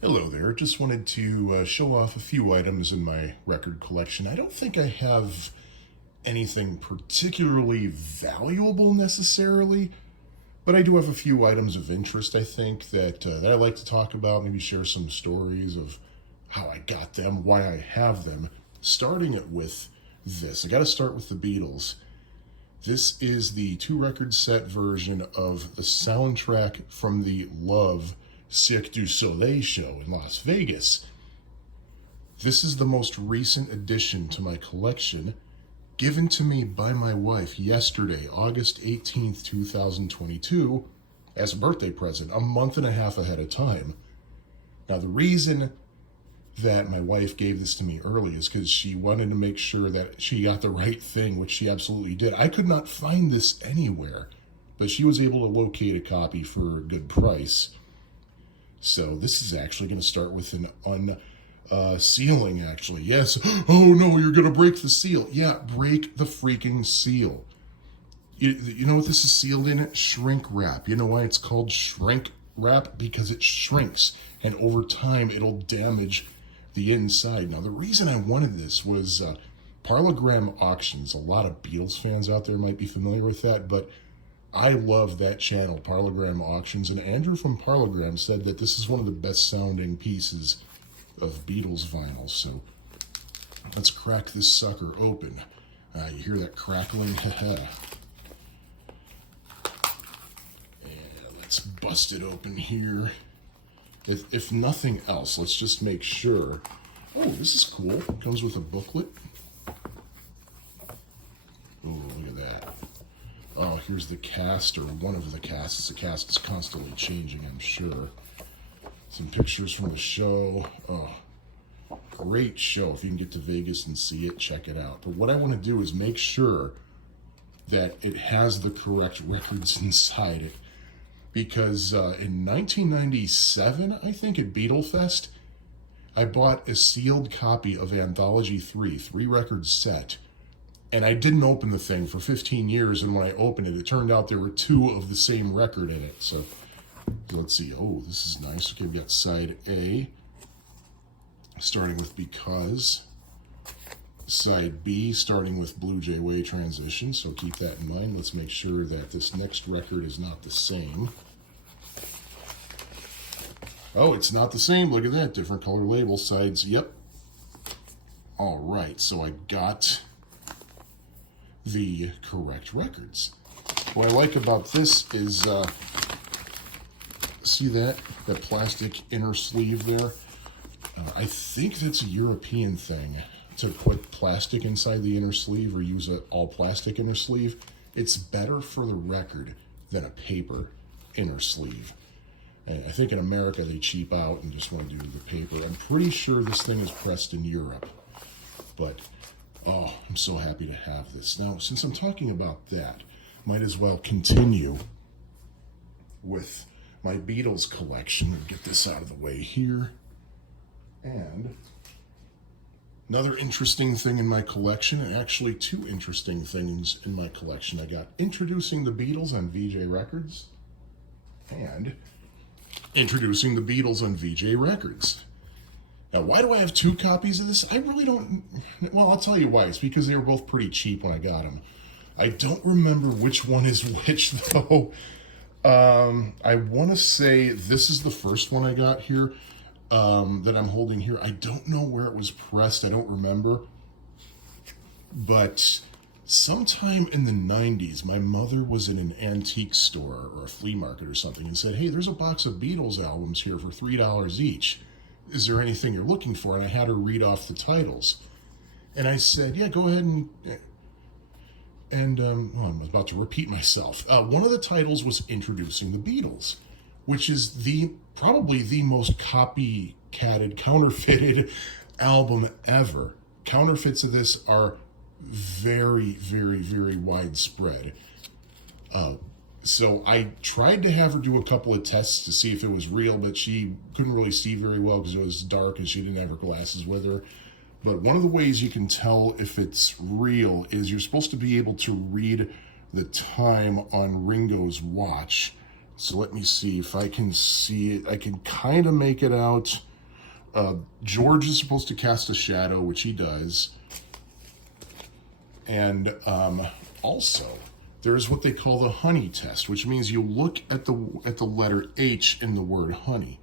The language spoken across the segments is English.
Hello there. Just wanted to show off a few items in my record collection. I don't think I have anything particularly valuable necessarily, but I do have a few items of interest, I think, that I like to talk about, maybe share some stories of how I got them, why I have them, starting it with this. I got to start with the Beatles. This is the 2-record set version of the soundtrack from the Love Cirque du Soleil show in Las Vegas. This is the most recent addition to my collection, given to me by my wife yesterday, August 18th, 2022, as a birthday present, a month and a half ahead of time. Now, the reason that my wife gave this to me early is because she wanted to make sure that she got the right thing, which she absolutely did. I could not find this anywhere, but she was able to locate a copy for a good price. So this is actually going to start with an unsealing, actually. Yes. Oh, no, you're going to break the seal. Yeah, break the freaking seal. You know what this is sealed in? Shrink wrap. You know why it's called shrink wrap? Because it shrinks, and over time, it'll damage the inside. Now, the reason I wanted this was parallelogram auctions. A lot of Beatles fans out there might be familiar with that, but I love that channel, Parallelogram Auctions, and Andrew from Parallelogram said that this is one of the best sounding pieces of Beatles vinyl. So let's crack this sucker open. You hear that crackling? And let's bust it open here. If nothing else, let's just make sure. Oh, this is cool. It comes with a booklet. Oh, look at that. Oh, here's the cast, or one of the casts. The cast is constantly changing, I'm sure. Some pictures from the show. Oh, great show. If you can get to Vegas and see it, check it out. But what I want to do is make sure that it has the correct records inside it. Because in 1997, I think, at Beatlefest, I bought a sealed copy of Anthology 3-record set. And I didn't open the thing for 15 years, and when I opened it, it turned out there were 2 of the same record in it. So let's see. Oh, this is nice. Okay, we got side A, starting with Because. Side B, starting with Blue Jay Way Transition, so keep that in mind. Let's make sure that this next record is not the same. Oh, it's not the same. Look at that. Different color label. Sides, yep. All right, so I got the correct records. What I like about this is, see that plastic inner sleeve there? I think that's a European thing, to put plastic inside the inner sleeve or use an all plastic inner sleeve. It's better for the record than a paper inner sleeve. And I think in America they cheap out and just want to do the paper. I'm pretty sure this thing is pressed in Europe, but oh, I'm so happy to have this. Now, since I'm talking about that, might as well continue with my Beatles collection. I'll get this out of the way here. And another interesting thing in my collection, and actually 2 interesting things in my collection. I got Introducing the Beatles on Vee-Jay Records and Introducing the Beatles on Vee-Jay Records. Now, why do I have 2 copies of this? I really don't. Well, I'll tell you why. It's because they were both pretty cheap when I got them. I don't remember which one is which, though. I want to say this is the first one I got here, that I'm holding here. I don't know where it was pressed. I don't remember. But sometime in the 90s, my mother was in an antique store or a flea market or something and said, hey, there's a box of Beatles albums here for $3 each. Is there anything you're looking for? And I had her read off the titles. And I said, yeah, go ahead and I'm about to repeat myself. One of the titles was Introducing the Beatles, which is probably the most copycatted, counterfeited album ever. Counterfeits of this are very, very, very widespread. So I tried to have her do a couple of tests to see if it was real, but she couldn't really see very well because it was dark and she didn't have her glasses with her. But one of the ways you can tell if it's real is you're supposed to be able to read the time on Ringo's watch. So let me see if I can see it. I can kind of make it out. George is supposed to cast a shadow, which he does. And also, there's what they call the honey test, which means you look at the letter H in the word honey.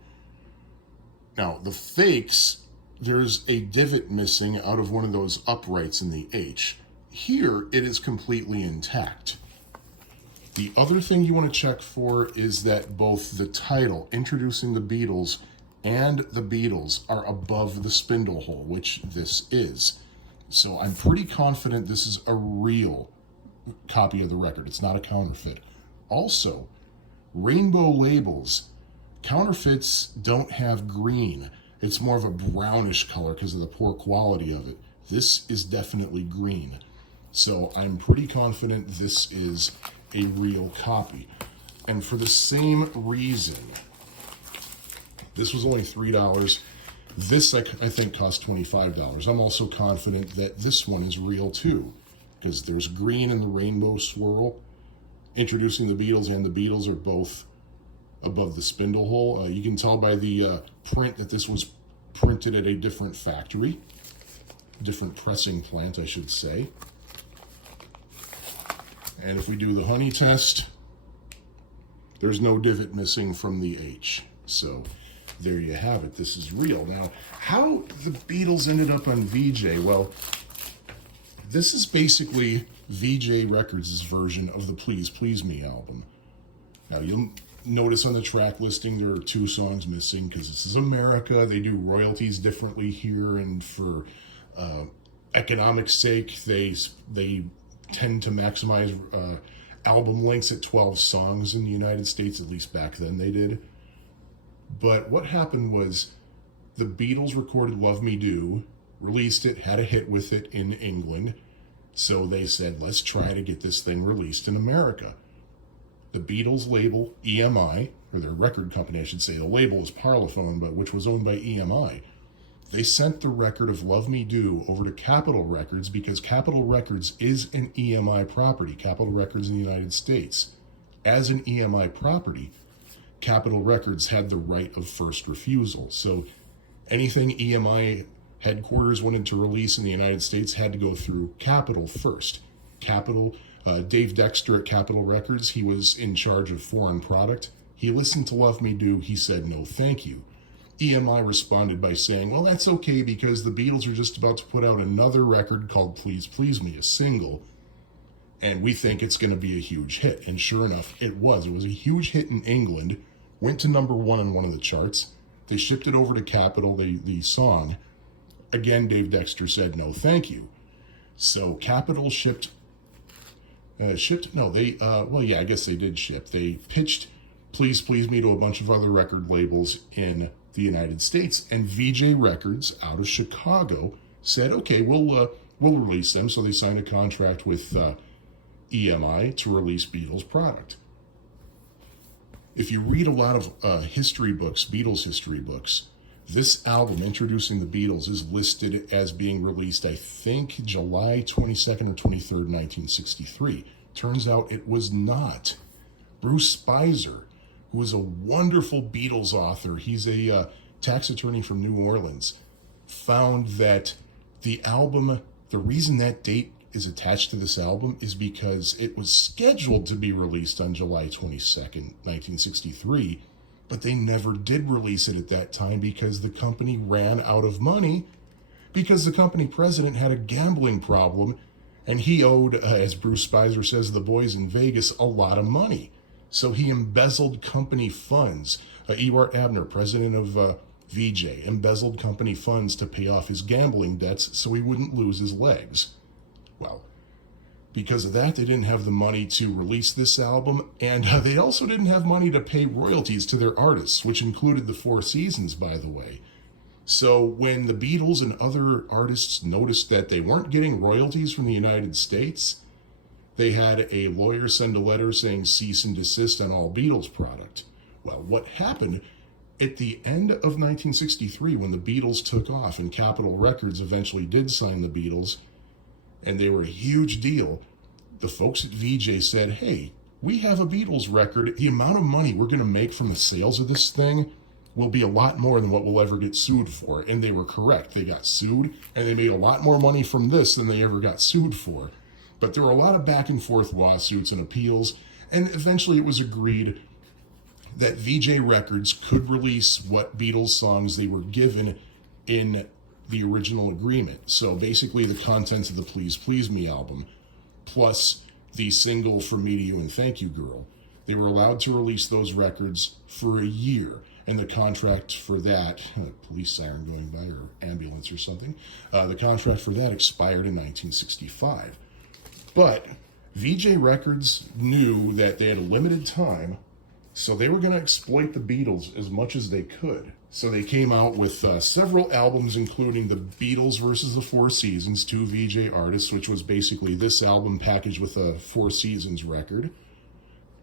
Now, the fakes, there's a divot missing out of one of those uprights in the H. Here, it is completely intact. The other thing you want to check for is that both the title, Introducing the Beatles, and the Beatles are above the spindle hole, which this is. So I'm pretty confident this is a real copy of the record. It's not a counterfeit. Also, rainbow labels. Counterfeits don't have green. It's more of a brownish color because of the poor quality of it. This is definitely green. So I'm pretty confident this is a real copy. And for the same reason, this was only $3. This, I think, cost $25. I'm also confident that this one is real too, because there's green in the rainbow swirl. Introducing the Beatles and the Beatles are both above the spindle hole. You can tell by the print that this was printed at a different factory, different pressing plant, I should say. And if we do the honey test, there's no divot missing from the H. So there you have it. This is real. Now, how the Beatles ended up on Vee-Jay? Well, this is basically Vee-Jay Records' version of the Please Please Me album. Now, you'll notice on the track listing there are 2 songs missing because this is America. They do royalties differently here, and for economic sake, they tend to maximize album lengths at 12 songs in the United States, at least back then they did. But what happened was the Beatles recorded Love Me Do, released it, had a hit with it in England, so they said, let's try to get this thing released in America. The Beatles label, EMI, or their record company, I should say, the label is Parlophone, but which was owned by EMI. They sent the record of Love Me Do over to Capitol Records because Capitol Records is an EMI property, Capitol Records in the United States. As an EMI property, Capitol Records had the right of first refusal. So anything EMI headquarters wanted to release in the United States had to go through Capitol first. Capitol, Dave Dexter at Capitol Records, he was in charge of foreign product. He listened to Love Me Do, he said no thank you. EMI responded by saying, well, that's okay because the Beatles are just about to put out another record called Please Please Me, a single, and we think it's going to be a huge hit. And sure enough, it was. It was a huge hit in England, went to number 1 on one of the charts. They shipped it over to Capitol, the song. Again, Dave Dexter said no thank you. So Capitol I guess they did ship. They pitched Please Please Me to a bunch of other record labels in the United States, and Vee-Jay Records out of Chicago said, okay, we'll release them. So they signed a contract with EMI to release Beatles product. If you read a lot of history books, Beatles history books, this album, Introducing the Beatles, is listed as being released, I think, July 22nd or 23rd, 1963. Turns out it was not. Bruce Spicer, who is a wonderful Beatles author, he's a tax attorney from New Orleans, found that the album, the reason that date is attached to this album is because it was scheduled to be released on July 22nd, 1963, but they never did release it at that time because the company ran out of money, because the company president had a gambling problem, and he owed, as Bruce Spicer says, the boys in Vegas a lot of money. So he embezzled company funds. Ewart Abner, president of Vee-Jay, embezzled company funds to pay off his gambling debts so he wouldn't lose his legs. Well, because of that, they didn't have the money to release this album, and they also didn't have money to pay royalties to their artists, which included the Four Seasons, by the way. So when the Beatles and other artists noticed that they weren't getting royalties from the United States, they had a lawyer send a letter saying cease and desist on all Beatles product. Well, what happened at the end of 1963, when the Beatles took off and Capitol Records eventually did sign the Beatles, and they were a huge deal, the folks at Vee-Jay said, hey, we have a Beatles record. The amount of money we're going to make from the sales of this thing will be a lot more than what we'll ever get sued for. And they were correct. They got sued, and they made a lot more money from this than they ever got sued for. But there were a lot of back and forth lawsuits and appeals, and eventually it was agreed that Vee-Jay Records could release what Beatles songs they were given in the original agreement. So basically the contents of the Please Please Me album, plus the single From Me to You and Thank You Girl. They were allowed to release those records for a year, and the contract for that, police siren going by or ambulance or something, the contract for that expired in 1965. But Vee-Jay Records knew that they had a limited time, so they were going to exploit the Beatles as much as they could. So they came out with several albums, including the Beatles versus the Four Seasons, two Vee-Jay artists, which was basically this album packaged with a Four Seasons record.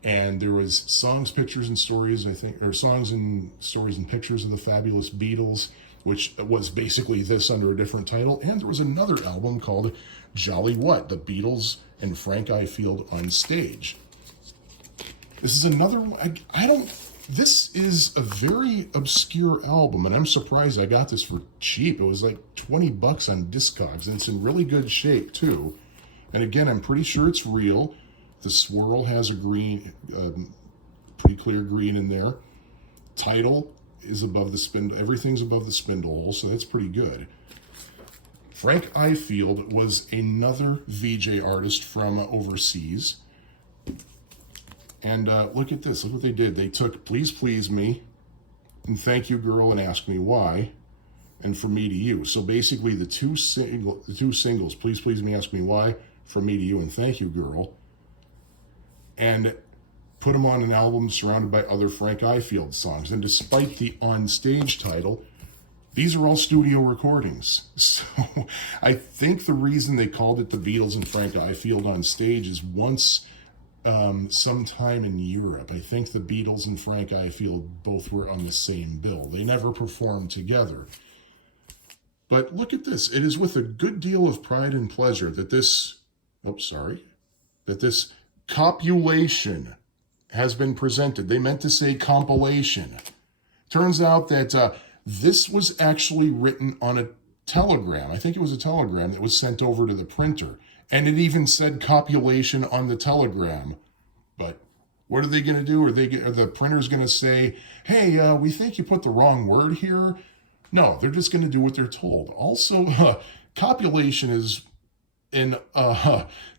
And there was Songs, Pictures, and Stories, I think, or Songs and Stories and Pictures of the Fabulous Beatles, which was basically this under a different title. And there was another album called Jolly What? The Beatles and Frank Ifield on Stage. This is another one. This is a very obscure album, and I'm surprised I got this for cheap. It was like $20 on Discogs, and it's in really good shape, too. And again, I'm pretty sure it's real. The swirl has a green, pretty clear green in there. Title is above the spindle. Everything's above the spindle hole, so that's pretty good. Frank Ifield was another Vee-Jay artist from overseas. And look at this. Look what they did. They took Please Please Me and Thank You Girl and Ask Me Why and From Me to You. So basically the two singles, Please Please Me, Ask Me Why, From Me to You, and Thank You Girl, and put them on an album surrounded by other Frank Ifield songs. And despite the on-stage title, these are all studio recordings. So I think the reason they called it the Beatles and Frank Ifield on Stage is once sometime in Europe, I think the Beatles and Frank Ifield both were on the same bill. They never performed together. But look at this. It is with a good deal of pride and pleasure that this copulation has been presented. They meant to say compilation. Turns out that this was actually written on a telegram. I think it was a telegram that was sent over to the printer. And it even said copulation on the telegram. But what are they going to do? Are the printers going to say, hey, we think you put the wrong word here? No, they're just going to do what they're told. Also, copulation is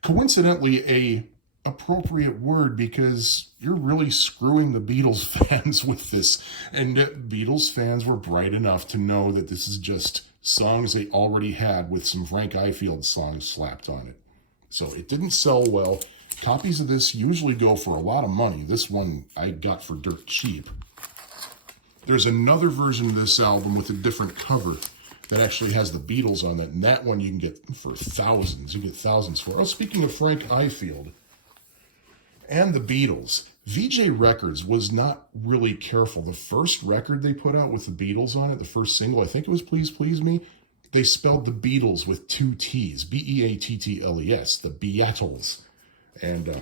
coincidentally a appropriate word because you're really screwing the Beatles fans with this. And Beatles fans were bright enough to know that this is just songs they already had with some Frank Ifield songs slapped on it. So it didn't sell well. Copies of this usually go for a lot of money. This one I got for dirt cheap. There's another version of this album with a different cover that actually has the Beatles on it, and that one you can get for thousands. You get thousands for. Oh, speaking of Frank Ifield and the Beatles, Vee-Jay Records was not really careful. The first record they put out with the Beatles on it, the first single, I think it was Please Please Me, they spelled the Beatles with two T's, Beattles, the Beatles. And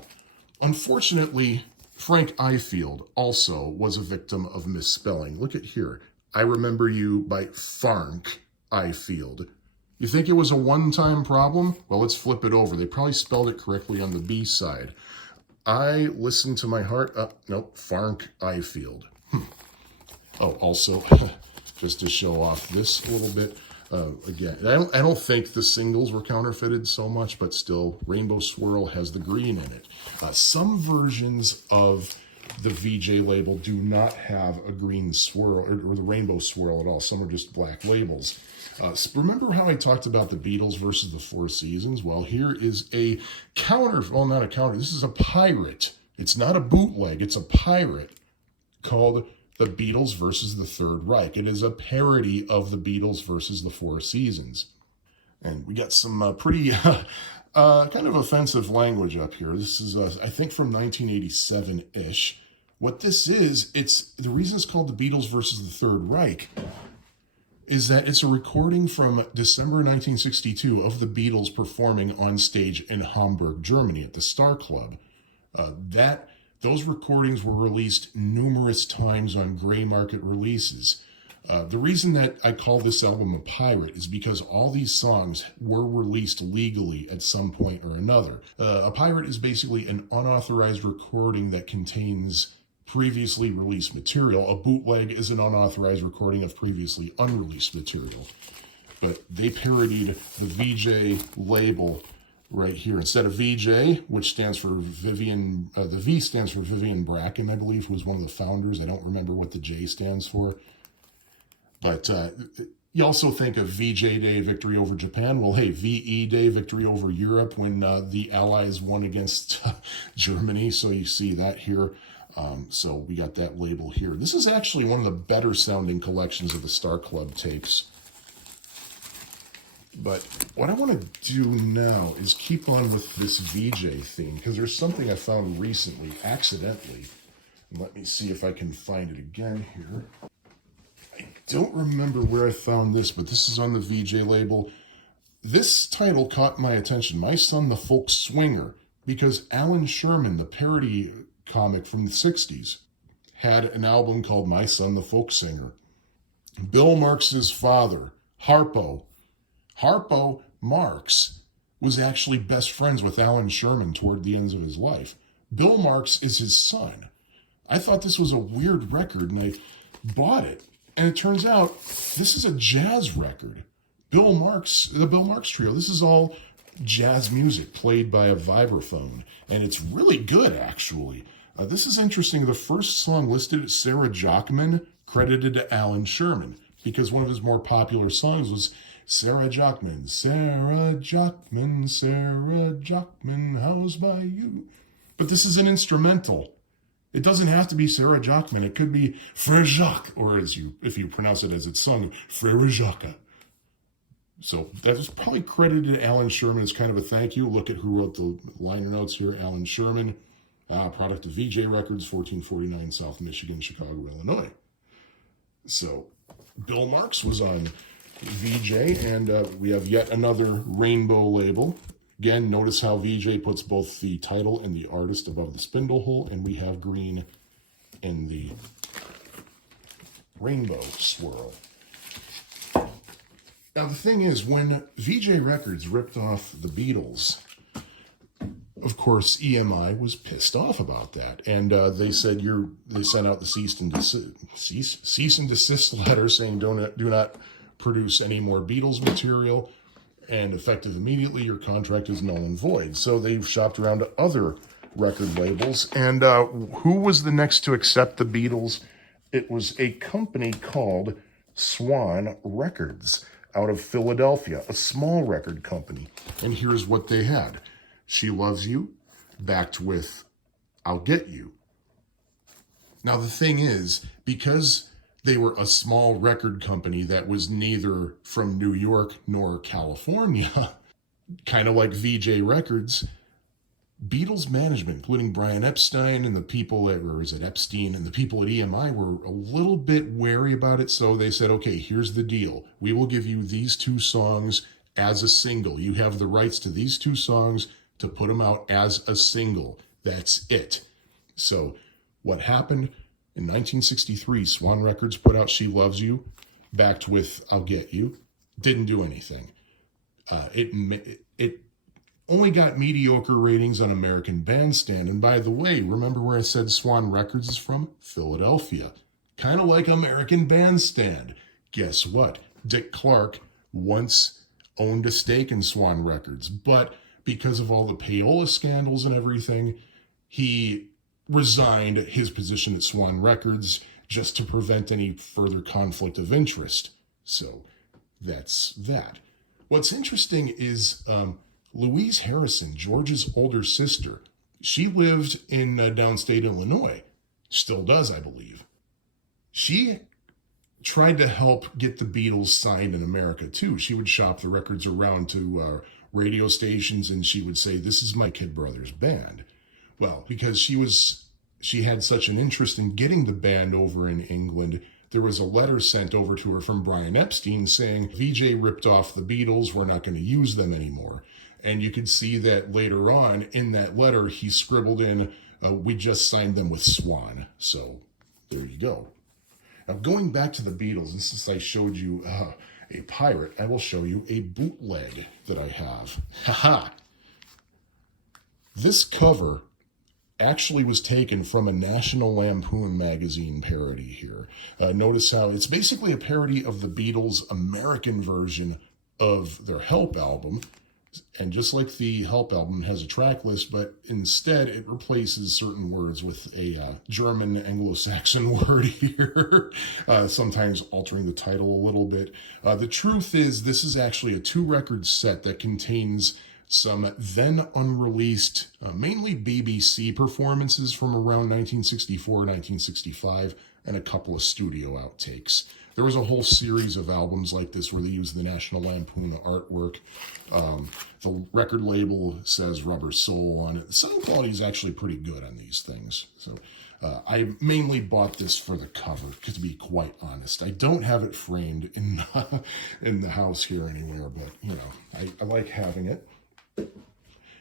unfortunately, Frank Ifield also was a victim of misspelling. Look at here. I Remember You by Frank Ifield. You think it was a one-time problem? Well, let's flip it over. They probably spelled it correctly on the B side. I Listen to My Heart. Nope, Frank Ifield. Oh, also, just to show off this a little bit, again, I don't think the singles were counterfeited so much, but still, Rainbow Swirl has the green in it. Some versions of the Vee-Jay label do not have a green swirl or the rainbow swirl at all. Some are just black labels. Remember how I talked about the Beatles versus the Four Seasons? Well, here is a not a counter. This is a pirate. It's not a bootleg. It's a pirate called The Beatles versus the Third Reich. It is a parody of the Beatles versus the Four Seasons. And we got some pretty kind of offensive language up here. This is, I think, from 1987-ish. What this is, the reason it's called The Beatles versus the Third Reich is that it's a recording from December 1962 of the Beatles performing on stage in Hamburg, Germany at the Star Club. The Those recordings were released numerous times on gray market releases. The reason that I call this album a pirate is because all these songs were released legally at some point or another. A pirate is basically an unauthorized recording that contains previously released material. A bootleg is an unauthorized recording of previously unreleased material. But they parodied the Vee-Jay label right here. Instead of Vee-Jay, which stands for Vivian, the V stands for Vivian Bracken, I believe, who was one of the founders. I don't remember what the J stands for. But you also think of Vee-Jay Day, victory over Japan. Well, hey, VE Day, victory over Europe when the Allies won against Germany. So you see that here. So we got that label here. This is actually one of the better sounding collections of the Star Club tapes. But what I want to do now is keep on with this Vee-Jay theme, because there's something I found recently, accidentally. Let me see if I can find it again here. I don't remember where I found this, but this is on the Vee-Jay label. This title caught my attention, My Son the Folk Swinger, because Alan Sherman, the parody comic from the 60s, had an album called My Son the Folk Singer. Bill Marx's father, Harpo Marx, was actually best friends with Alan Sherman toward the ends of his life. Bill Marx is his son. I thought this was a weird record, and I bought it. And it turns out this is a jazz record. The Bill Marx Trio, this is all jazz music played by a vibraphone. And it's really good, actually. This is interesting. The first song listed as Sarah Jockman, credited to Alan Sherman, because one of his more popular songs was Sarah Jockman, Sarah Jockman, Sarah Jockman, how's by you? But this is an instrumental. It doesn't have to be Sarah Jockman. It could be Frère Jacques, or if you pronounce it as it's sung, Frère Jacques. So that was probably credited to Alan Sherman as kind of a thank you. Look at who wrote the liner notes here. Alan Sherman, product of Vee-Jay Records, 1449 South Michigan, Chicago, Illinois. So Bill Marx was on Vee-Jay, and we have yet another rainbow label. Again, notice how Vee-Jay puts both the title and the artist above the spindle hole, and we have green in the rainbow swirl. Now, the thing is, when Vee-Jay Records ripped off the Beatles, of course, EMI was pissed off about that, and they said they sent out the cease and desist letter saying do not produce any more Beatles material, and effective immediately, your contract is null and void. So they shopped around to other record labels, and who was the next to accept the Beatles? It was a company called Swan Records out of Philadelphia, a small record company. And here's what they had. She Loves You, backed with I'll Get You. Now the thing is, because they were a small record company that was neither from New York nor California, kind of like Vee-Jay Records, Beatles management, including Brian Epstein and the people at, or is it Epstein, and the people at EMI were a little bit wary about it. So they said, okay, here's the deal. We will give you these two songs as a single. You have the rights to these two songs to put them out as a single. That's it. So what happened? In 1963, Swan Records put out She Loves You, backed with I'll Get You. Didn't do anything. It only got mediocre ratings on American Bandstand. And by the way, remember where I said Swan Records is from? Philadelphia. Kind of like American Bandstand. Guess what? Dick Clark once owned a stake in Swan Records, but because of all the payola scandals and everything, he resigned his position at Swan Records just to prevent any further conflict of interest. So that's that. What's interesting is Louise Harrison, George's older sister. She lived in downstate Illinois. Still does, I believe. She tried to help get the Beatles signed in America, too. She would shop the records around to radio stations, and she would say, this is my kid brother's band. Well, because she had such an interest in getting the band over in England, there was a letter sent over to her from Brian Epstein saying, Vee-Jay ripped off the Beatles, we're not going to use them anymore. And you could see that later on in that letter, he scribbled in, We just signed them with Swan, so there you go. Now, going back to the Beatles, and since I showed you a pirate, I will show you a bootleg that I have. Haha! This cover actually was taken from a National Lampoon magazine parody here. Notice how it's basically a parody of the Beatles' American version of their Help album. And just like the Help album has a track list, but instead it replaces certain words with a German Anglo-Saxon word here, sometimes altering the title a little bit. The truth is, this is actually a 2-record set that contains some then unreleased, mainly BBC performances from around 1964, 1965, and a couple of studio outtakes. There was a whole series of albums like this where they used the National Lampoon artwork. The record label says Rubber Soul on it. The sound quality is actually pretty good on these things. So I mainly bought this for the cover, to be quite honest. I don't have it framed in the house here anywhere, but, you know, I like having it.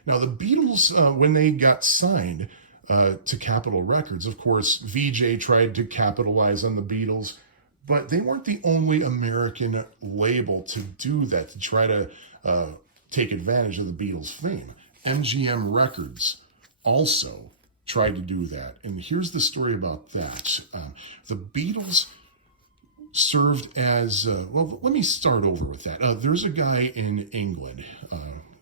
Now, the Beatles, when they got signed to Capitol Records, of course, Vee-Jay tried to capitalize on the Beatles, but they weren't the only American label to do that, to try to take advantage of the Beatles' fame. MGM Records also tried to do that. And here's the story about that. The Beatles served as, well, let me start over with that. There's a guy in England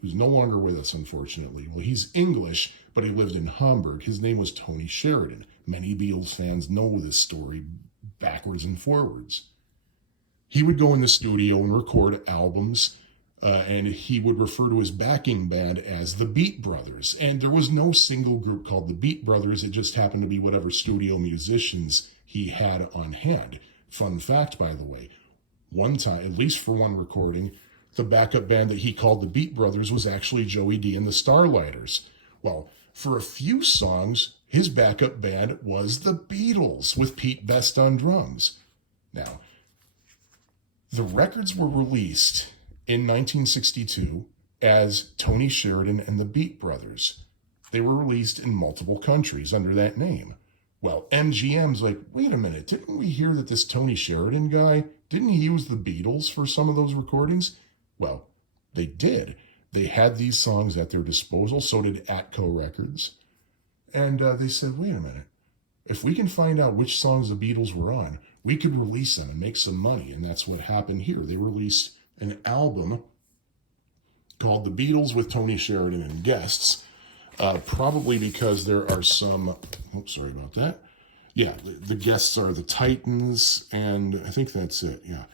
who's no longer with us, unfortunately. Well, he's English, but he lived in Hamburg. His name was Tony Sheridan. Many Beatles fans know this story backwards and forwards. He would go in the studio and record albums, and he would refer to his backing band as the Beat Brothers. And there was no single group called the Beat Brothers. It just happened to be whatever studio musicians he had on hand. Fun fact, by the way, one time, at least for one recording, the backup band that he called the Beat Brothers was actually Joey D and the Starlighters. Well, for a few songs, his backup band was the Beatles with Pete Best on drums. Now, the records were released in 1962 as Tony Sheridan and the Beat Brothers. They were released in multiple countries under that name. Well, MGM's like, wait a minute, didn't we hear that this Tony Sheridan guy, didn't he use the Beatles for some of those recordings? Well, they did. They had these songs at their disposal, so did Atco Records. And they said, wait a minute, if we can find out which songs the Beatles were on, we could release them and make some money. And that's what happened here. They released an album called The Beatles with Tony Sheridan and Guests, probably because there are some, oops, sorry about that. Yeah, the guests are the Titans, and I think that's it, yeah.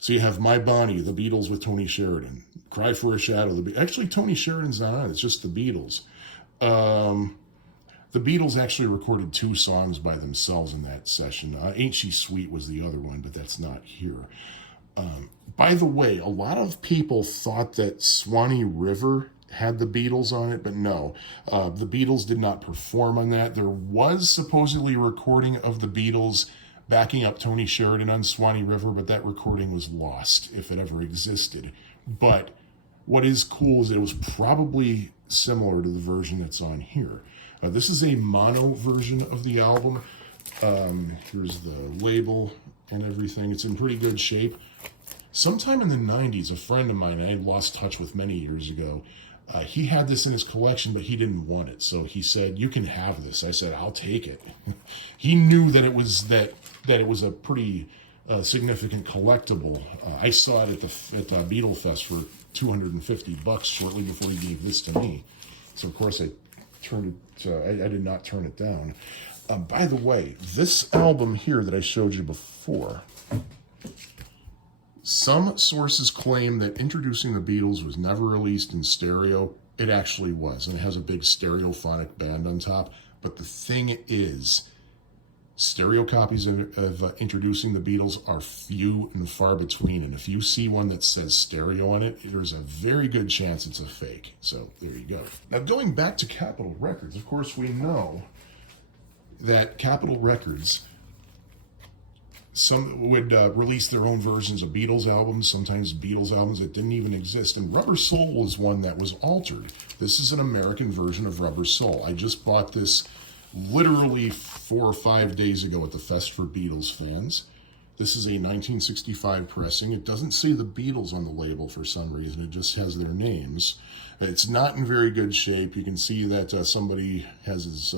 So you have My Bonnie, The Beatles with Tony Sheridan. Cry for a Shadow. Actually, Tony Sheridan's not on it. It's just the Beatles. The Beatles actually recorded 2 songs by themselves in that session. Ain't She Sweet was the other one, but that's not here. By the way, a lot of people thought that Swanee River had the Beatles on it, but no. The Beatles did not perform on that. There was supposedly a recording of the Beatles backing up Tony Sheridan on Swanee River, but that recording was lost, if it ever existed. But what is cool is that it was probably similar to the version that's on here. This is a mono version of the album. Here's the label and everything. It's in pretty good shape. Sometime in the 90s, a friend of mine, I lost touch with many years ago, he had this in his collection, but he didn't want it. So he said, you can have this. I said, I'll take it. He knew that it was that it was a pretty significant collectible. I saw it at Beatle Fest for $250 shortly before he gave this to me. So of course I turned it. I did not turn it down. By the way, this album here that I showed you before, some sources claim that Introducing the Beatles was never released in stereo. It actually was, and it has a big stereophonic band on top. But the thing is, stereo copies of Introducing the Beatles are few and far between. And if you see one that says stereo on it, there's a very good chance it's a fake. So there you go. Now, going back to Capitol Records, of course, we know that Capitol Records, some would release their own versions of Beatles albums, sometimes Beatles albums that didn't even exist. And Rubber Soul was one that was altered. This is an American version of Rubber Soul. I just bought this literally 4 or 5 days ago at the Fest for Beatles fans. This is a 1965 pressing. It doesn't say the Beatles on the label for some reason. It just has their names. It's not in very good shape. You can see that somebody has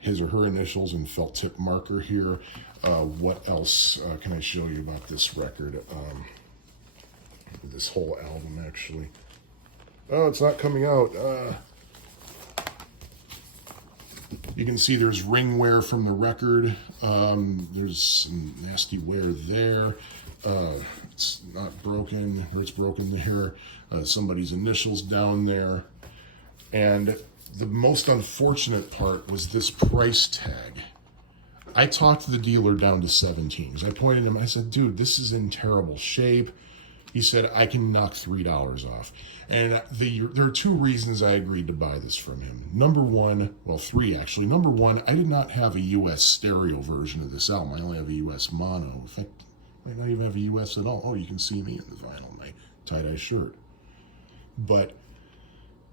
his or her initials and felt tip marker here. What else can I show you about this record? This whole album, actually. Oh, it's not coming out. You can see there's ring wear from the record. There's some nasty wear there. It's not broken, or it's broken there. Somebody's initials down there. And the most unfortunate part was this price tag. I talked the dealer down to 17. I pointed him, I said, dude, this is in terrible shape. He said, I can knock $3 off. And there are 2 reasons I agreed to buy this from him. Number one, well, 3 actually. Number one, I did not have a US stereo version of this album. I only have a US mono. In fact, I might not even have a US at all. Oh, you can see me in the vinyl, my tie-dye shirt. But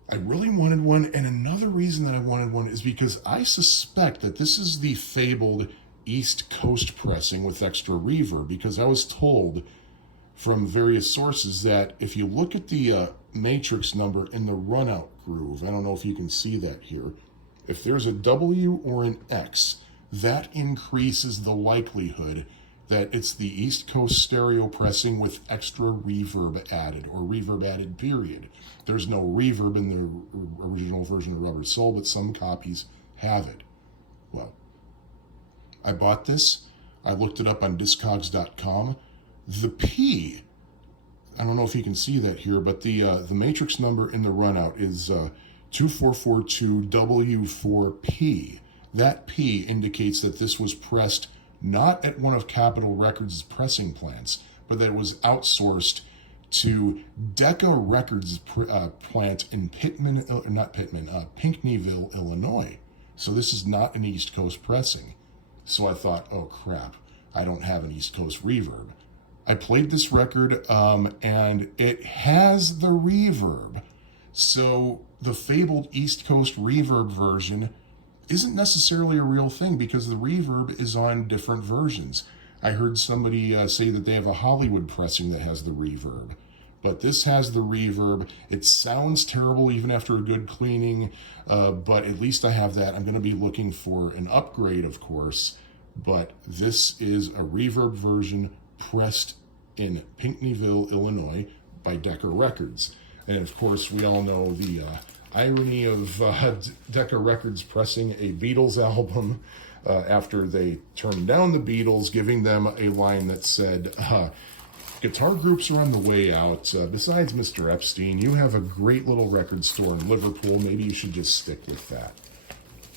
I really wanted one, and another reason that I wanted one is because I suspect that this is the fabled East Coast pressing with extra reverb, because I was told from various sources that if you look at the matrix number in the runout groove, I don't know if you can see that here, if there's a W or an X, that increases the likelihood that it's the East Coast stereo pressing with extra reverb added, or reverb added, period. There's no reverb in the original version of Rubber Soul, but some copies have it. Well, I bought this. I looked it up on Discogs.com. The P, I don't know if you can see that here, but the matrix number in the runout is 2442W4P. That P indicates that this was pressed not at one of Capitol Records' pressing plants, but that it was outsourced to Decca Records plant in Pinckneyville, Illinois. So this is not an East Coast pressing. So I thought, oh crap, I don't have an East Coast reverb. I played this record, and it has the reverb. So the fabled East Coast reverb version isn't necessarily a real thing, because the reverb is on different versions. I heard somebody say that they have a Hollywood pressing that has the reverb. But this has the reverb. It sounds terrible even after a good cleaning, but at least I have that. I'm going to be looking for an upgrade, of course, but this is a reverb version pressed in Pinckneyville, Illinois by Decca Records. And of course, we all know the irony of Decca Records pressing a Beatles album after they turned down the Beatles, giving them a line that said, guitar groups are on the way out. Besides Mr. Epstein, you have a great little record store in Liverpool. Maybe you should just stick with that.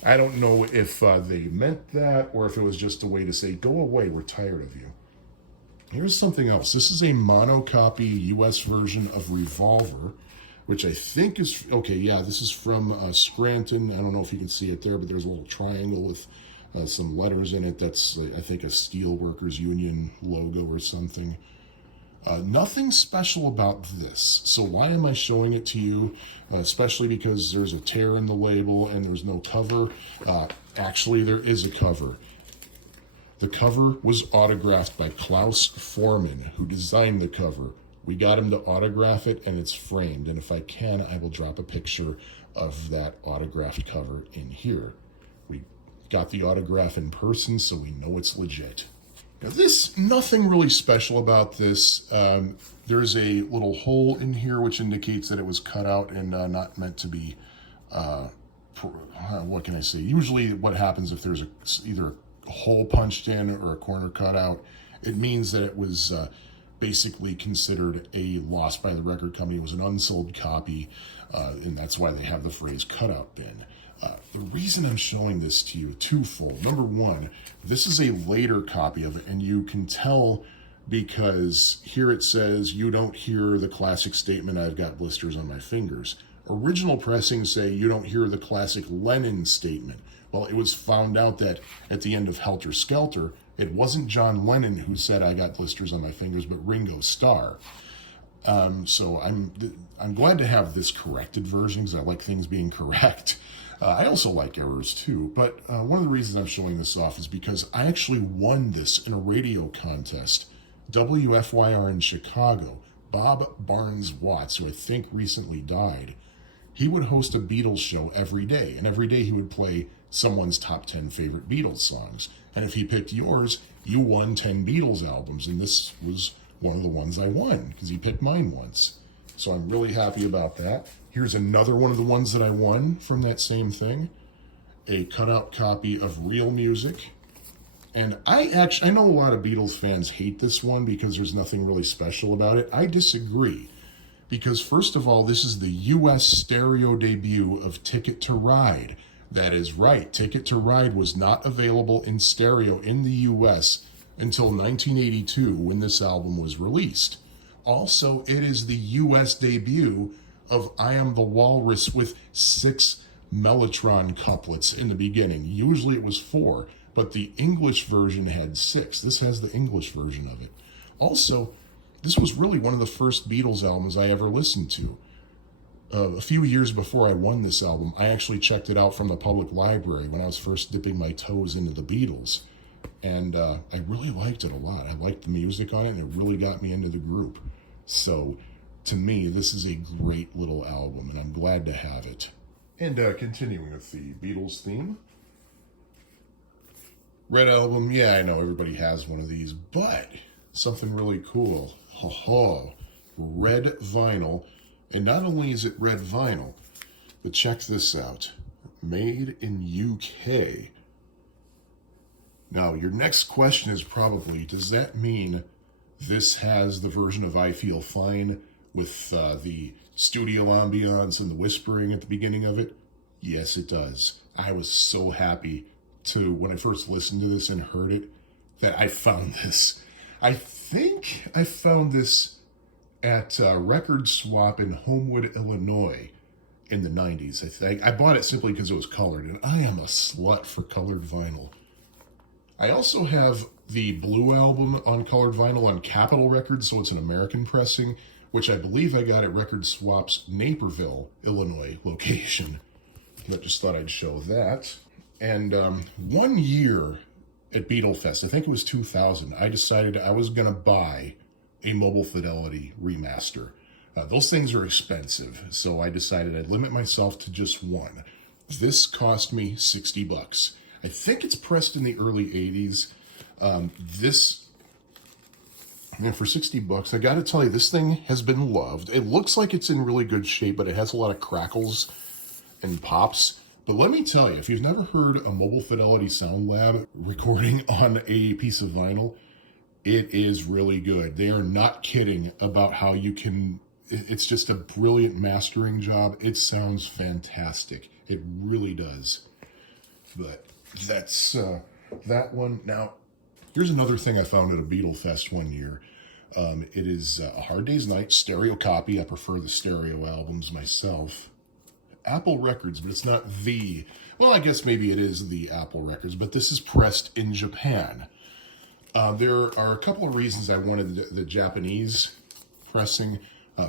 I don't know if they meant that or if it was just a way to say, go away, we're tired of you. Here's something else. This is a monocopy US version of Revolver, which I think is, okay, yeah, this is from Scranton. I don't know if you can see it there, but there's a little triangle with some letters in it. That's, I think, a Steelworkers Union logo or something. Nothing special about this. So why am I showing it to you? Especially because there's a tear in the label and there's no cover. Actually, there is a cover. The cover was autographed by Klaus Foreman, who designed the cover. We got him to autograph it, and it's framed. And if I can, I will drop a picture of that autographed cover in here. We got the autograph in person, so we know it's legit. Now this, nothing really special about this. There's a little hole in here which indicates that it was cut out and not meant to be, what can I say? Usually what happens if there's either a hole punched in or a corner cut out, it means that it was basically considered a loss by the record company. It was an unsold copy, and that's why they have the phrase cutout bin. The reason I'm showing this to you, twofold. Number one, this is a later copy of it, and you can tell because here it says, you don't hear the classic statement, I've got blisters on my fingers. Original pressings say, you don't hear the classic Lennon statement. Well, it was found out that at the end of Helter Skelter, it wasn't John Lennon who said, I got blisters on my fingers, but Ringo Starr. So I'm glad to have this corrected version because I like things being correct. I also like errors too, but one of the reasons I'm showing this off is because I actually won this in a radio contest. WFYR in Chicago, Bob Barnes Watts, who I think recently died, he would host a Beatles show every day, and every day he would play someone's top 10 favorite Beatles songs. And if he picked yours, you won 10 Beatles albums, and this was one of the ones I won, because he picked mine once. So I'm really happy about that. Here's another one of the ones that I won from that same thing, a cutout copy of Real Music. And I know a lot of Beatles fans hate this one because there's nothing really special about it. I disagree. Because first of all, this is the U.S. stereo debut of Ticket to Ride. That is right, Ticket to Ride was not available in stereo in the U.S. until 1982 when this album was released. Also, it is the U.S. debut of I Am the Walrus with 6 mellotron couplets in the beginning. Usually it was 4, but the English version had 6. This has the English version of it. Also, this was really one of the first Beatles albums I ever listened to. A few years before I won this album, I actually checked it out from the public library when I was first dipping my toes into the Beatles. And I really liked it a lot. I liked the music on it, and it really got me into the group. So, to me, this is a great little album, and I'm glad to have it. And continuing with the Beatles theme. Red Album, yeah, I know everybody has one of these, but something really cool. Red vinyl. And not only is it red vinyl, but check this out. Made in UK. Now, your next question is probably, does that mean this has the version of I Feel Fine with the studio ambiance and the whispering at the beginning of it? Yes, it does. I was so happy when I first listened to this and heard it, that I found this. I think I found this at Record Swap in Homewood, Illinois in the 90s. I bought it simply because it was colored, and I am a slut for colored vinyl. I also have the Blue Album on colored vinyl on Capitol Records, so it's an American pressing, which I believe I got at Record Swap's Naperville, Illinois location. I just thought I'd show that. And 1 year at Beatle Fest, I think it was 2000, I decided I was going to buy a Mobile Fidelity remaster. Those things are expensive, so I decided I'd limit myself to just one. This cost me $60. I think it's pressed in the early 80s. For $60, I gotta tell you, this thing has been loved. It looks like it's in really good shape, but it has a lot of crackles and pops. But let me tell you, if you've never heard a Mobile Fidelity Sound Lab recording on a piece of vinyl, it is really good. They are not kidding about how you can, it's just a brilliant mastering job. It sounds fantastic. It really does. But that's that one. Now, here's another thing I found at a Beatle Fest 1 year. It is A Hard Day's Night stereo copy. I prefer the stereo albums myself. Apple Records, but it's not well, I guess maybe it is the Apple Records, but this is pressed in Japan. There are a couple of reasons I wanted the Japanese pressing.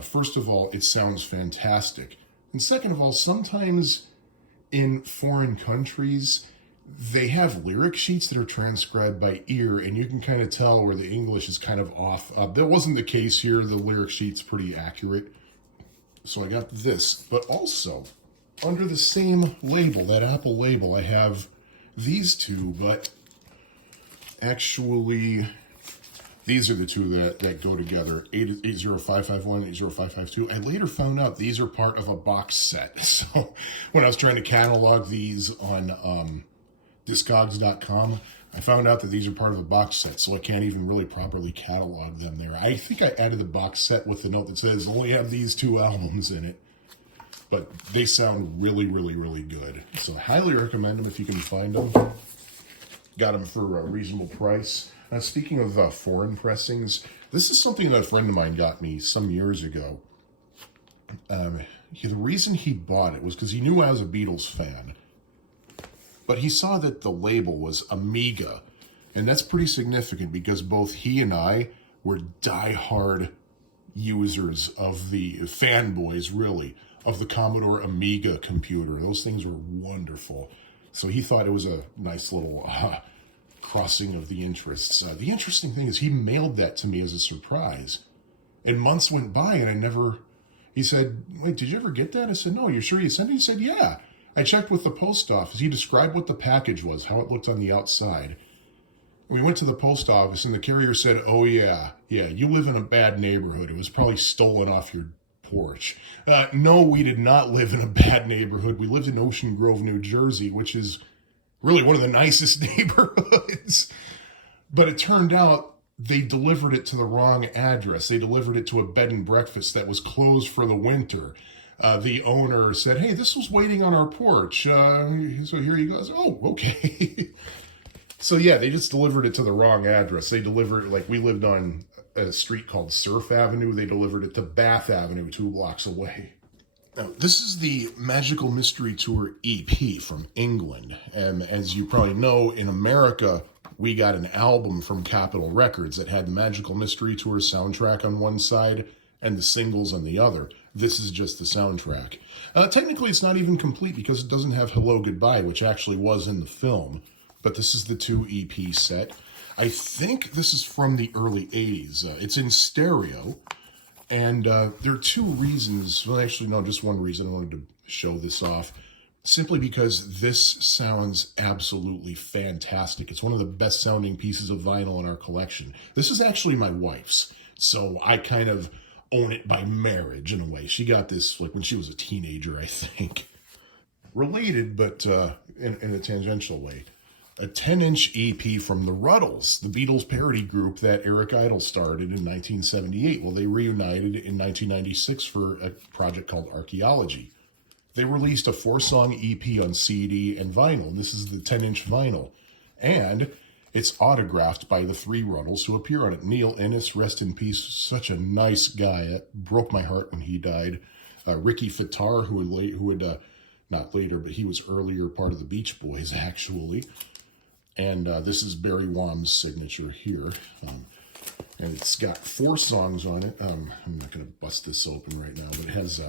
First of all, it sounds fantastic. And second of all, sometimes in foreign countries, they have lyric sheets that are transcribed by ear, and you can kind of tell where the English is kind of off. That wasn't the case here. The lyric sheet's pretty accurate. So I got this. But also, under the same label, that Apple label, I have these two, but actually, these are the two that go together, 80551, 80552. I later found out these are part of a box set. So when I was trying to catalog these on Discogs.com, I found out that these are part of a box set, so I can't even really properly catalog them there. I think I added the box set with the note that says only have these 2 albums in it. But they sound really, really, really good. So I highly recommend them if you can find them. Got them for a reasonable price. Now, speaking of foreign pressings, this is something that a friend of mine got me some years ago. The reason he bought it was because he knew I was a Beatles fan. But he saw that the label was Amiga. And that's pretty significant because both he and I were diehard users, of the fanboys, really, of the Commodore Amiga computer. Those things were wonderful. So he thought it was a nice little crossing of the interests. The interesting thing is he mailed that to me as a surprise. And months went by and I never... He said, wait, did you ever get that? I said, no, you sure you sent it? He said, yeah. I checked with the post office. He described what the package was, how it looked on the outside. We went to the post office and the carrier said, oh yeah, you live in a bad neighborhood. It was probably stolen off your porch. No, we did not live in a bad neighborhood. We lived in Ocean Grove, New Jersey, which is really one of the nicest neighborhoods. But it turned out they delivered it to the wrong address. They delivered it to a bed and breakfast that was closed for the winter. The owner said, hey, this was waiting on our porch. So here he goes. Oh, okay. So yeah, they just delivered it to the wrong address. They delivered, like, we lived on a street called Surf Avenue. They delivered it to Bath Avenue, 2 blocks away. Now, this is the Magical Mystery Tour EP from England. And as you probably know, in America, we got an album from Capitol Records that had the Magical Mystery Tour soundtrack on one side and the singles on the other. This is just the soundtrack. Technically, it's not even complete because it doesn't have Hello Goodbye, which actually was in the film. But this is the 2 EP set. I think this is from the early 80s. It's in stereo. And there are 2 reasons. Well, actually, no, just one reason I wanted to show this off. Simply because this sounds absolutely fantastic. It's one of the best sounding pieces of vinyl in our collection. This is actually my wife's. So I kind of own it by marriage in a way. She got this like when she was a teenager, I think. Related, but in a tangential way. A 10-inch EP from the Ruttles, the Beatles parody group that Eric Idle started in 1978. Well, they reunited in 1996 for a project called Archaeology. They released a 4-song EP on CD and vinyl. This is the 10-inch vinyl. And it's autographed by the 3 Ruttles who appear on it. Neil Innes, rest in peace, such a nice guy. It broke my heart when he died. Ricky Fittar, who would not later, but he was earlier part of the Beach Boys, actually. And this is Barry Wham's signature here. And it's got 4 songs on it. I'm not going to bust this open right now, but it has,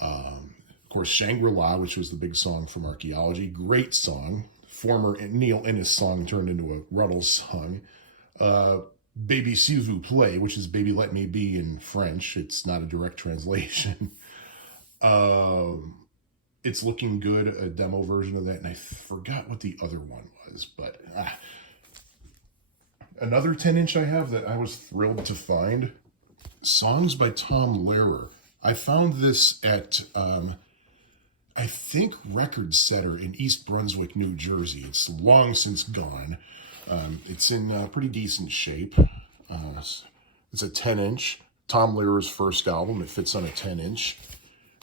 of course, Shangri-La, which was the big song from Archaeology. Great song. Former Neil Innes song turned into a Ruttles song. Baby S'il vous plaît, which is Baby Let Me Be in French. It's not a direct translation. It's Looking Good, a demo version of that, and I forgot what the other one was, but another 10-inch I have that I was thrilled to find, Songs by Tom Lehrer. I found this at, I think, Record Setter in East Brunswick, New Jersey. It's long since gone. It's in pretty decent shape. It's a 10-inch, Tom Lehrer's first album. It fits on a 10-inch.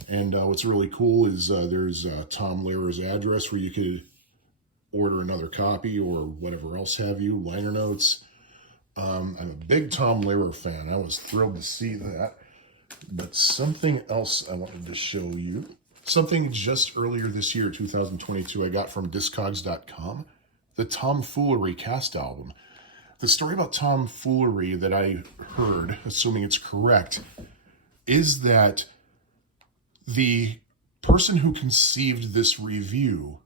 And what's really cool is there's Tom Lehrer's address where you could order another copy or whatever else have you, liner notes. I'm a big Tom Lehrer fan. I was thrilled to see that. But something else I wanted to show you. Something just earlier this year, 2022, I got from Discogs.com. The Tomfoolery cast album. The story about tomfoolery that I heard, assuming it's correct, is that the person who conceived this review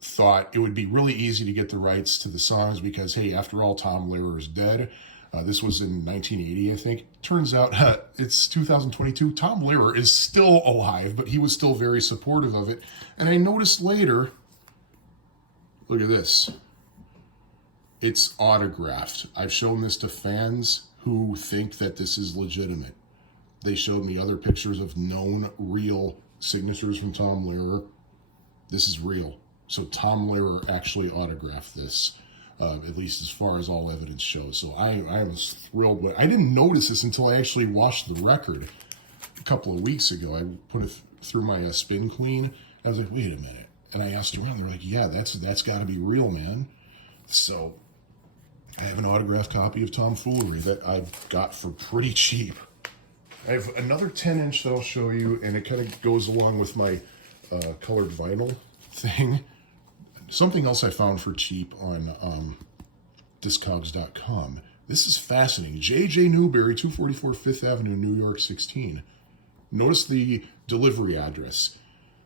thought it would be really easy to get the rights to the songs because, hey, after all, Tom Lehrer is dead. This was in 1980, I think. Turns out it's 2022. Tom Lehrer is still alive, but he was still very supportive of it. And I noticed later, look at this. It's autographed. I've shown this to fans who think that this is legitimate. They showed me other pictures of known, real signatures from Tom Lehrer. This is real. So Tom Lehrer actually autographed this, at least as far as all evidence shows. So I was thrilled. I didn't notice this until I actually watched the record a couple of weeks ago. I put it through my spin clean. I was like, wait a minute. And I asked around. They're like, yeah, that's got to be real, man. So I have an autographed copy of Tomfoolery that I got for pretty cheap. I have another 10-inch that I'll show you, and it kind of goes along with my colored vinyl thing. Something else I found for cheap on Discogs.com. This is fascinating. J.J. Newberry, 244 Fifth Avenue, New York, 16. Notice the delivery address.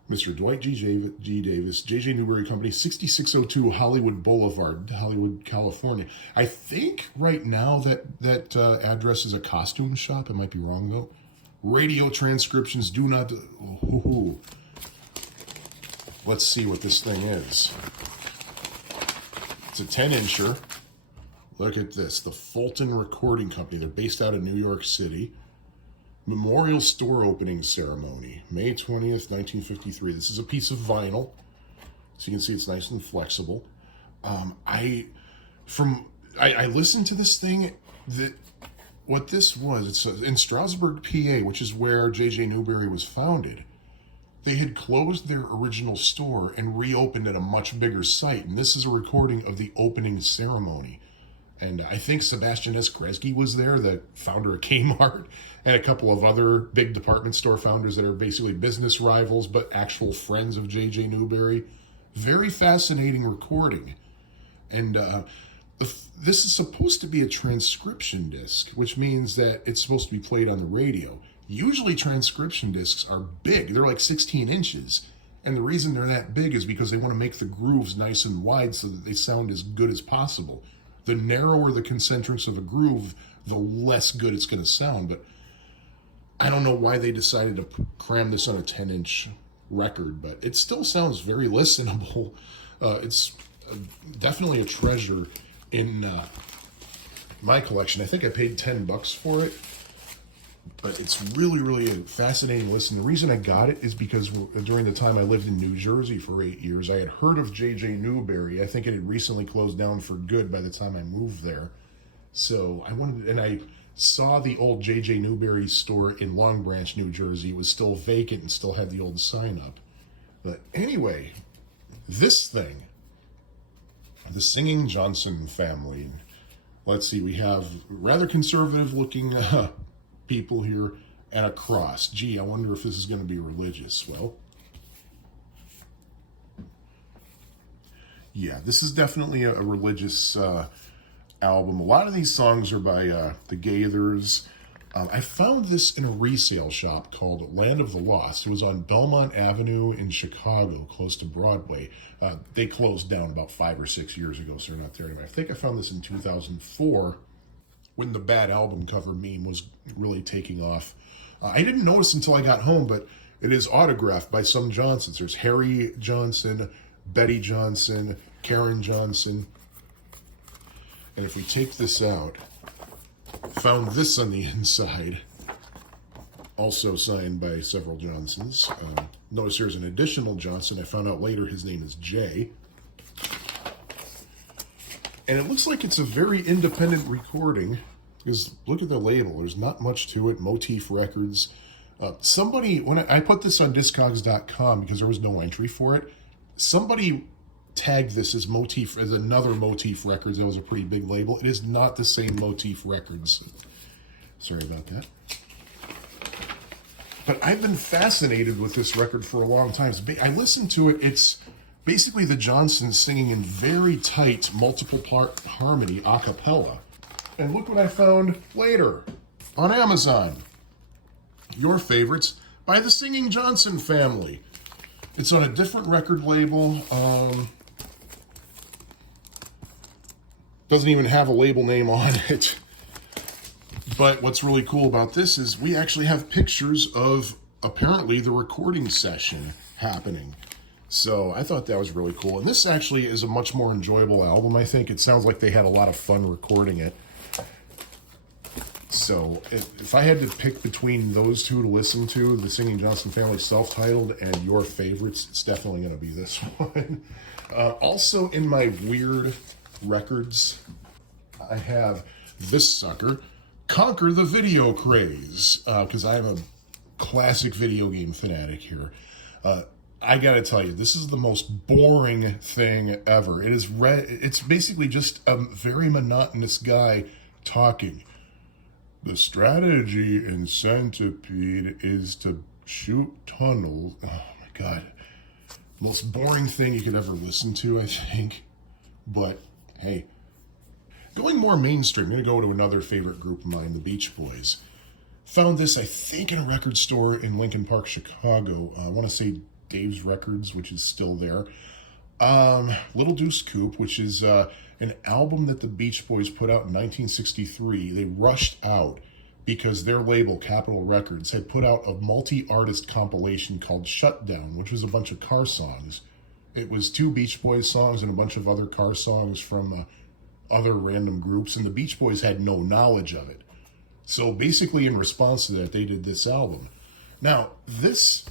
Mr. Dwight G. Davis, J.J. Newberry Company, 6602 Hollywood Boulevard, Hollywood, California. I think right now that address is a costume shop. I might be wrong, though. Radio transcriptions do not... Ooh. Let's see what this thing is. It's a 10-incher. Look at this. The Fulton Recording Company. They're based out of New York City. Memorial Store Opening Ceremony, May 20th, 1953. This is a piece of vinyl. So you can see it's nice and flexible. I listened to this thing. What this was, it's in Strasburg, PA, which is where J.J. Newberry was founded. They had closed their original store and reopened at a much bigger site. And this is a recording of the opening ceremony. And I think Sebastian S. Kresge was there, the founder of Kmart, and a couple of other big department store founders that are basically business rivals, but actual friends of J.J. Newberry. Very fascinating recording. And this is supposed to be a transcription disc, which means that it's supposed to be played on the radio. Usually transcription discs are big. They're like 16 inches. And the reason they're that big is because they want to make the grooves nice and wide so that they sound as good as possible. The narrower the concentrics of a groove, the less good it's going to sound. But I don't know why they decided to cram this on a 10-inch record, but it still sounds very listenable. It's definitely a treasure in my collection. I think I paid $10 for it, but it's really, really a fascinating listen. The reason I got it is because during the time I lived in New Jersey for 8 years, I had heard of J.J. Newberry. I think it had recently closed down for good by the time I moved there. So I wanted, and I saw the old J.J. Newberry store in Long Branch, New Jersey. It was still vacant and still had the old sign up. But anyway, this thing, the Singing Johnson family. Let's see, we have rather conservative looking people here and a cross. Gee, I wonder if this is going to be religious. Well, yeah, this is definitely a religious album. A lot of these songs are by the Gaithers. I found this in a resale shop called Land of the Lost. It was on Belmont Avenue in Chicago, close to Broadway. They closed down about 5 or 6 years ago, so they're not there anymore. I think I found this in 2004 when the bad album cover meme was really taking off. I didn't notice until I got home, but it is autographed by some Johnsons. There's Harry Johnson, Betty Johnson, Karen Johnson. And if we take this out, found this on the inside, also signed by several Johnsons. Notice there's an additional Johnson. I found out later his name is Jay. And it looks like it's a very independent recording, because look at the label. There's not much to it. Motif Records. Somebody, when I put this on Discogs.com because there was no entry for it, somebody tagged this as Motif, as another Motif Records. That was a pretty big label. It is not the same Motif Records. Sorry about that. But I've been fascinated with this record for a long time. I listened to it. It's basically the Johnsons singing in very tight multiple-part harmony a cappella. And look what I found later on Amazon. Your Favorites by the Singing Johnson family. It's on a different record label. Doesn't even have a label name on it. But what's really cool about this is we actually have pictures of apparently the recording session happening. So I thought that was really cool. And this actually is a much more enjoyable album, I think. It sounds like they had a lot of fun recording it. So if I had to pick between those two to listen to, the Singing Johnson family self-titled and Your Favorites, it's definitely going to be this one. Also in my weird records, I have this sucker, Conquer the Video Craze, because I'm a classic video game fanatic here. I gotta tell you, this is the most boring thing ever. It's basically just a very monotonous guy talking. The strategy in Centipede is to shoot tunnels. Oh my God. Most boring thing you could ever listen to, I think. But hey, Going more mainstream, I'm going to go to another favorite group of mine, the Beach Boys. Found this, I think, in a record store in Lincoln Park, Chicago. I want to say Dave's Records, which is still there. Little Deuce Coupe, which is an album that the Beach Boys put out in 1963. They rushed out because their label, Capitol Records, had put out a multi-artist compilation called Shutdown, which was a bunch of car songs. It was 2 Beach Boys songs and a bunch of other car songs from other random groups, and the Beach Boys had no knowledge of it. So basically, in response to that, they did this album. Now, this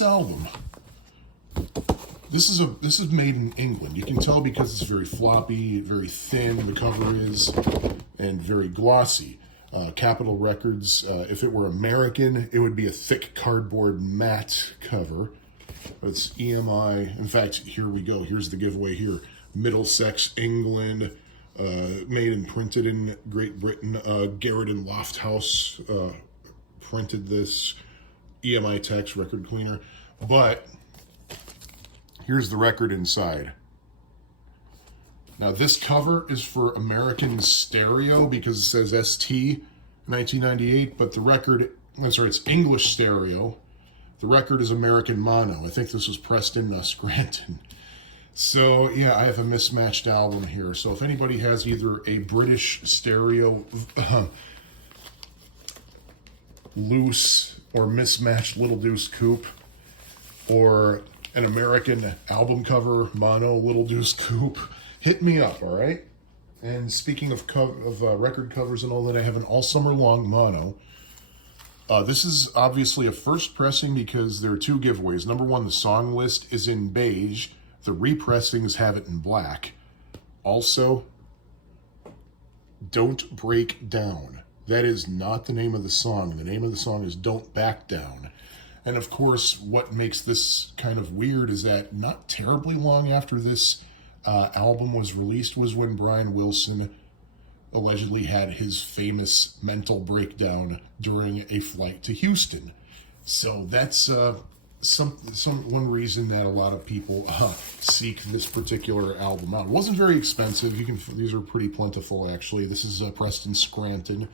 album, this is made in England. You can tell because it's very floppy, very thin, the cover is, and very glossy. Capitol Records, if it were American, it would be a thick cardboard matte cover. But it's EMI. In fact, here we go. Here's the giveaway here. Middlesex, England, made and printed in Great Britain. Garrett and Lofthouse printed this. EMI Tex record cleaner. But here's the record inside. Now, this cover is for American stereo because it says ST 1998, but the record, it's English stereo. The record is American mono. I think this was pressed in Scranton. So, yeah, I have a mismatched album here. So if anybody has either a British stereo loose or mismatched Little Deuce Coupe, or an American album cover mono Little Deuce Coupe, hit me up, all right? And speaking of record covers and all that, I have an All Summer Long mono. This is obviously a first pressing because there are 2 giveaways. Number 1, the song list is in beige. The repressings have it in black. Also, Don't Break Down. That is not the name of the song. The name of the song is Don't Back Down. And of course, what makes this kind of weird is that not terribly long after this album was released was when Brian Wilson allegedly had his famous mental breakdown during a flight to Houston. So that's one reason that a lot of people seek this particular album out. It wasn't very expensive. These are pretty plentiful, actually. This is pressed in Scranton.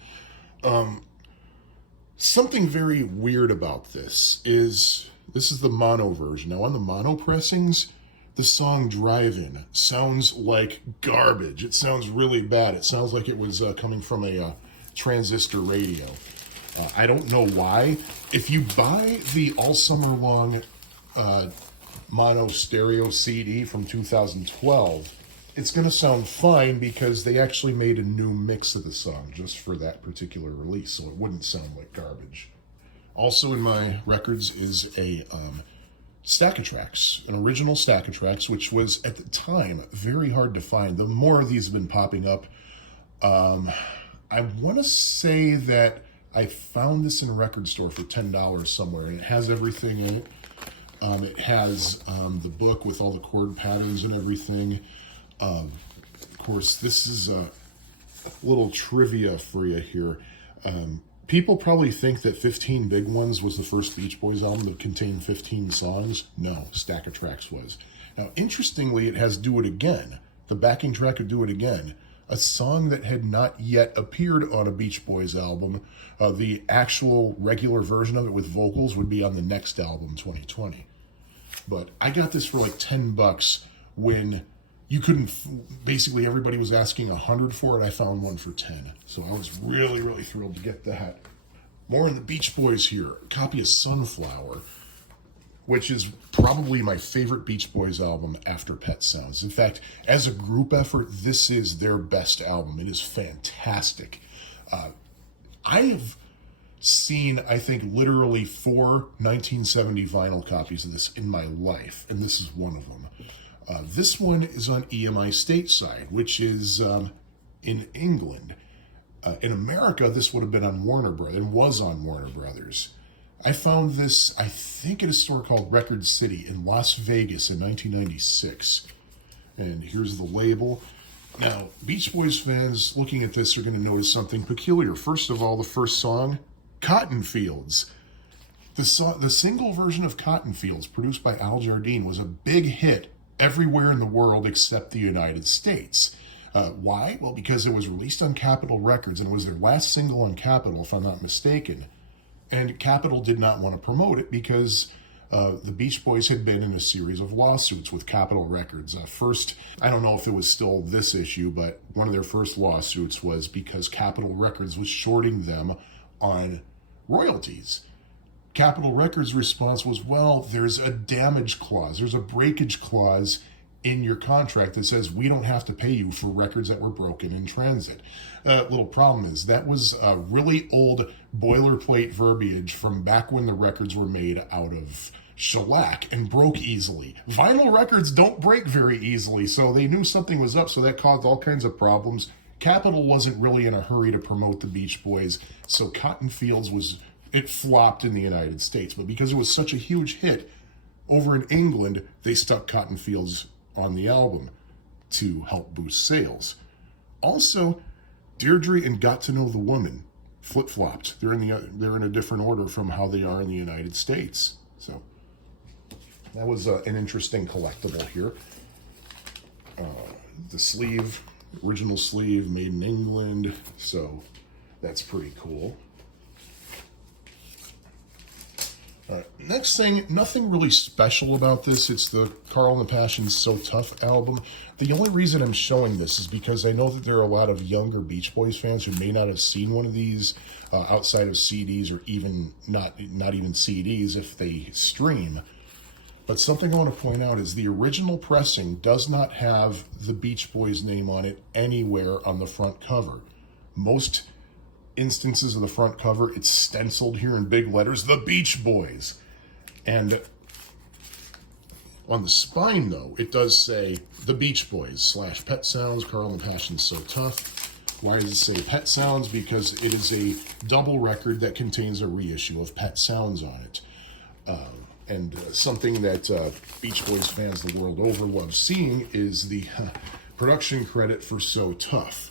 Something very weird about this is the mono version. Now, on the mono pressings, the song Drive-In sounds like garbage. It sounds really bad. It sounds like it was coming from a transistor radio. I don't know why. If you buy the All Summer Long mono stereo CD from 2012, it's going to sound fine because they actually made a new mix of the song just for that particular release, so it wouldn't sound like garbage. Also in my records is a stack of tracks, an original stack of tracks, which was at the time very hard to find. The more of these have been popping up. I want to say that I found this in a record store for $10 somewhere, and it has everything in it. It has the book with all the chord patterns and everything. Of course, this is a little trivia for you here. People probably think that 15 Big Ones was the first Beach Boys album that contained 15 songs. No, Stack of Tracks was. Now, interestingly, it has Do It Again. The backing track of Do It Again, a song that had not yet appeared on a Beach Boys album. The actual regular version of it with vocals would be on the next album, 2020. But I got this for like $10 when you couldn't, basically everybody was asking $100 for it. I found one for 10. So I was really, really thrilled to get that. More in the Beach Boys here. A copy of Sunflower, which is probably my favorite Beach Boys album after Pet Sounds. In fact, as a group effort, this is their best album. It is fantastic. I have seen, I think, literally 4 1970 vinyl copies of this in my life, and this is one of them. This one is on EMI Stateside, which is in England. In America, this would have been on Warner Brothers, and was on Warner Brothers. I found this, I think, at a store called Record City in Las Vegas in 1996. And here's the label. Now, Beach Boys fans looking at this are going to notice something peculiar. First of all, the first song, Cotton Fields. The single version of Cotton Fields, produced by Al Jardine, was a big hit everywhere in the world except the United States. Why? Well, because it was released on Capitol Records and it was their last single on Capitol, if I'm not mistaken. And Capitol did not want to promote it because the Beach Boys had been in a series of lawsuits with Capitol Records. First, I don't know if it was still this issue, but one of their first lawsuits was because Capitol Records was shorting them on royalties. Capitol Records' response was, well, there's a damage clause, there's a breakage clause in your contract that says we don't have to pay you for records that were broken in transit. Little problem is that was really old boilerplate verbiage from back when the records were made out of shellac and broke easily. Vinyl records don't break very easily, so they knew something was up, so that caused all kinds of problems. Capitol wasn't really in a hurry to promote the Beach Boys, so Cotton Fields it flopped in the United States, but because it was such a huge hit over in England, they stuck Cotton Fields on the album to help boost sales. Also, Deirdre and Got to Know the Woman flip-flopped. They're in a different order from how they are in the United States. So that was an interesting collectible here. The sleeve, original sleeve, made in England, so that's pretty cool. All right, next thing, nothing really special about this. It's the Carl and the Passions So Tough album. The only reason I'm showing this is because I know that there are a lot of younger Beach Boys fans who may not have seen one of these outside of CDs, or even not even CDs if they stream. But something I want to point out is the original pressing does not have the Beach Boys name on it anywhere on the front cover. Most instances of the front cover, it's stenciled here in big letters, The Beach Boys. And on the spine, though, it does say The Beach Boys / Pet Sounds, Carl and the Passions So Tough. Why does it say Pet Sounds? Because it is a double record that contains a reissue of Pet Sounds on it. And something that Beach Boys fans the world over love seeing is the production credit for So Tough.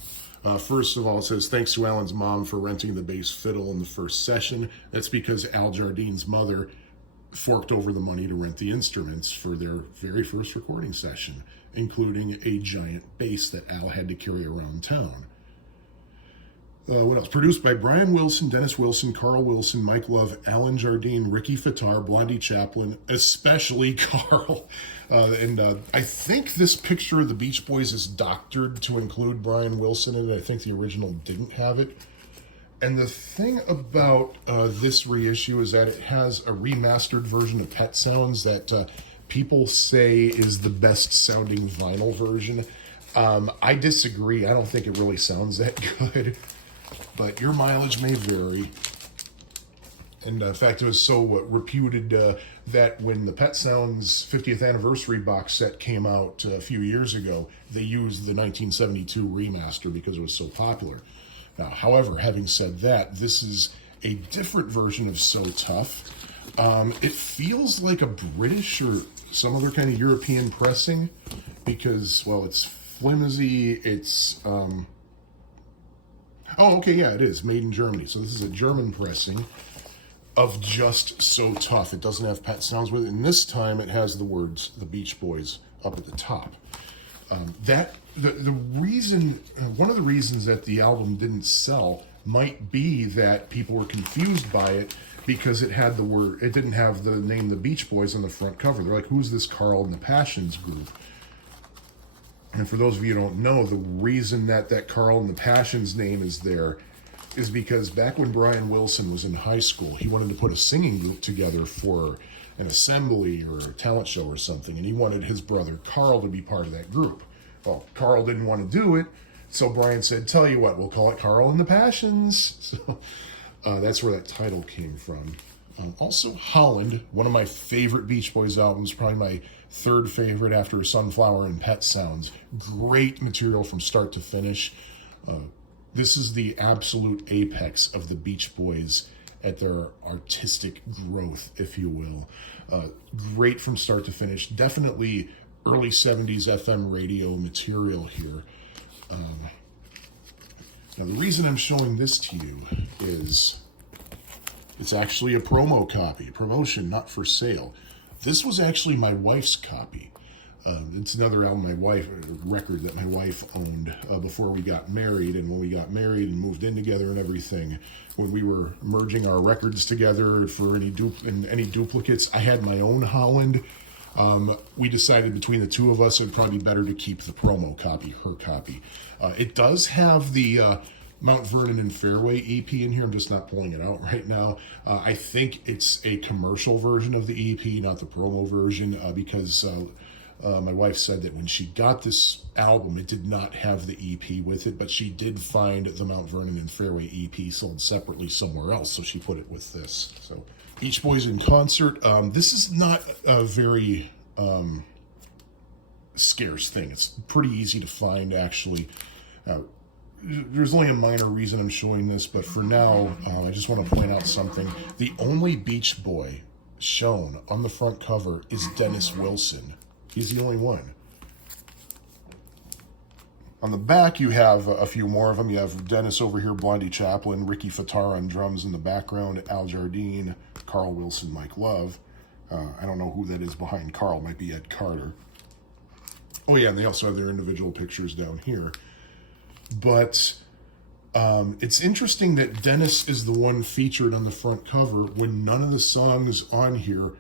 First of all, it says, thanks to Alan's mom for renting the bass fiddle in the first session. That's because Al Jardine's mother forked over the money to rent the instruments for their very first recording session, including a giant bass that Al had to carry around town. What else? Produced by Brian Wilson, Dennis Wilson, Carl Wilson, Mike Love, Alan Jardine, Ricky Fattar, Blondie Chaplin, especially Carl. I think this picture of the Beach Boys is doctored to include Brian Wilson in it. I think the original didn't have it. And the thing about this reissue is that it has a remastered version of Pet Sounds that people say is the best sounding vinyl version. I disagree. I don't think it really sounds that good. But your mileage may vary. And in fact, it was so reputed that when the Pet Sounds 50th anniversary box set came out a few years ago, they used the 1972 remaster because it was so popular. Now, however, having said that, this is a different version of So Tough. It feels like a British or some other kind of European pressing because, well, it's flimsy, it's... Oh, okay, yeah, it is. Made in Germany. So this is a German pressing of just So Tough. It doesn't have Pet Sounds with it. And this time it has the words The Beach Boys up at the top. The reason, one of the reasons that the album didn't sell might be that people were confused by it because it had it didn't have the name The Beach Boys on the front cover. They're like, who's this Carl and the Passions group? And for those of you who don't know, the reason that Carl and the Passions name is there is because back when Brian Wilson was in high school, he wanted to put a singing group together for an assembly or a talent show or something, and he wanted his brother Carl to be part of that group. Well, Carl didn't want to do it, so Brian said, tell you what, we'll call it Carl and the Passions. So that's where that title came from. Also, Holland, one of my favorite Beach Boys albums, probably my third favorite after Sunflower and Pet Sounds. Great material from start to finish. This is the absolute apex of the Beach Boys at their artistic growth, if you will. Great from start to finish. Definitely early 70s FM radio material here. Now, the reason I'm showing this to you is it's actually a promo copy. Promotion, not for sale. This was actually my wife's copy. It's another record that my wife owned before we got married. And when we got married and moved in together and everything, when we were merging our records together for any duplicates, I had my own Holland. We decided between the two of us it would probably be better to keep the promo copy, her copy. It does have the Mount Vernon and Fairway EP in here. I'm just not pulling it out right now. I think it's a commercial version of the EP, not the promo version, because my wife said that when she got this album, it did not have the EP with it, but she did find the Mount Vernon and Fairway EP sold separately somewhere else, so she put it with this. So, Beach Boys in Concert. This is not a very scarce thing. It's pretty easy to find, actually. There's only a minor reason I'm showing this, but for now, I just want to point out something. The only Beach Boy shown on the front cover is Dennis Wilson. He's the only one. On the back, you have a few more of them. You have Dennis over here, Blondie Chaplin, Ricky Fatara on drums in the background, Al Jardine, Carl Wilson, Mike Love. I don't know who that is behind Carl. Might be Ed Carter. Oh, yeah, and they also have their individual pictures down here. But it's interesting that Dennis is the one featured on the front cover when none of the songs on here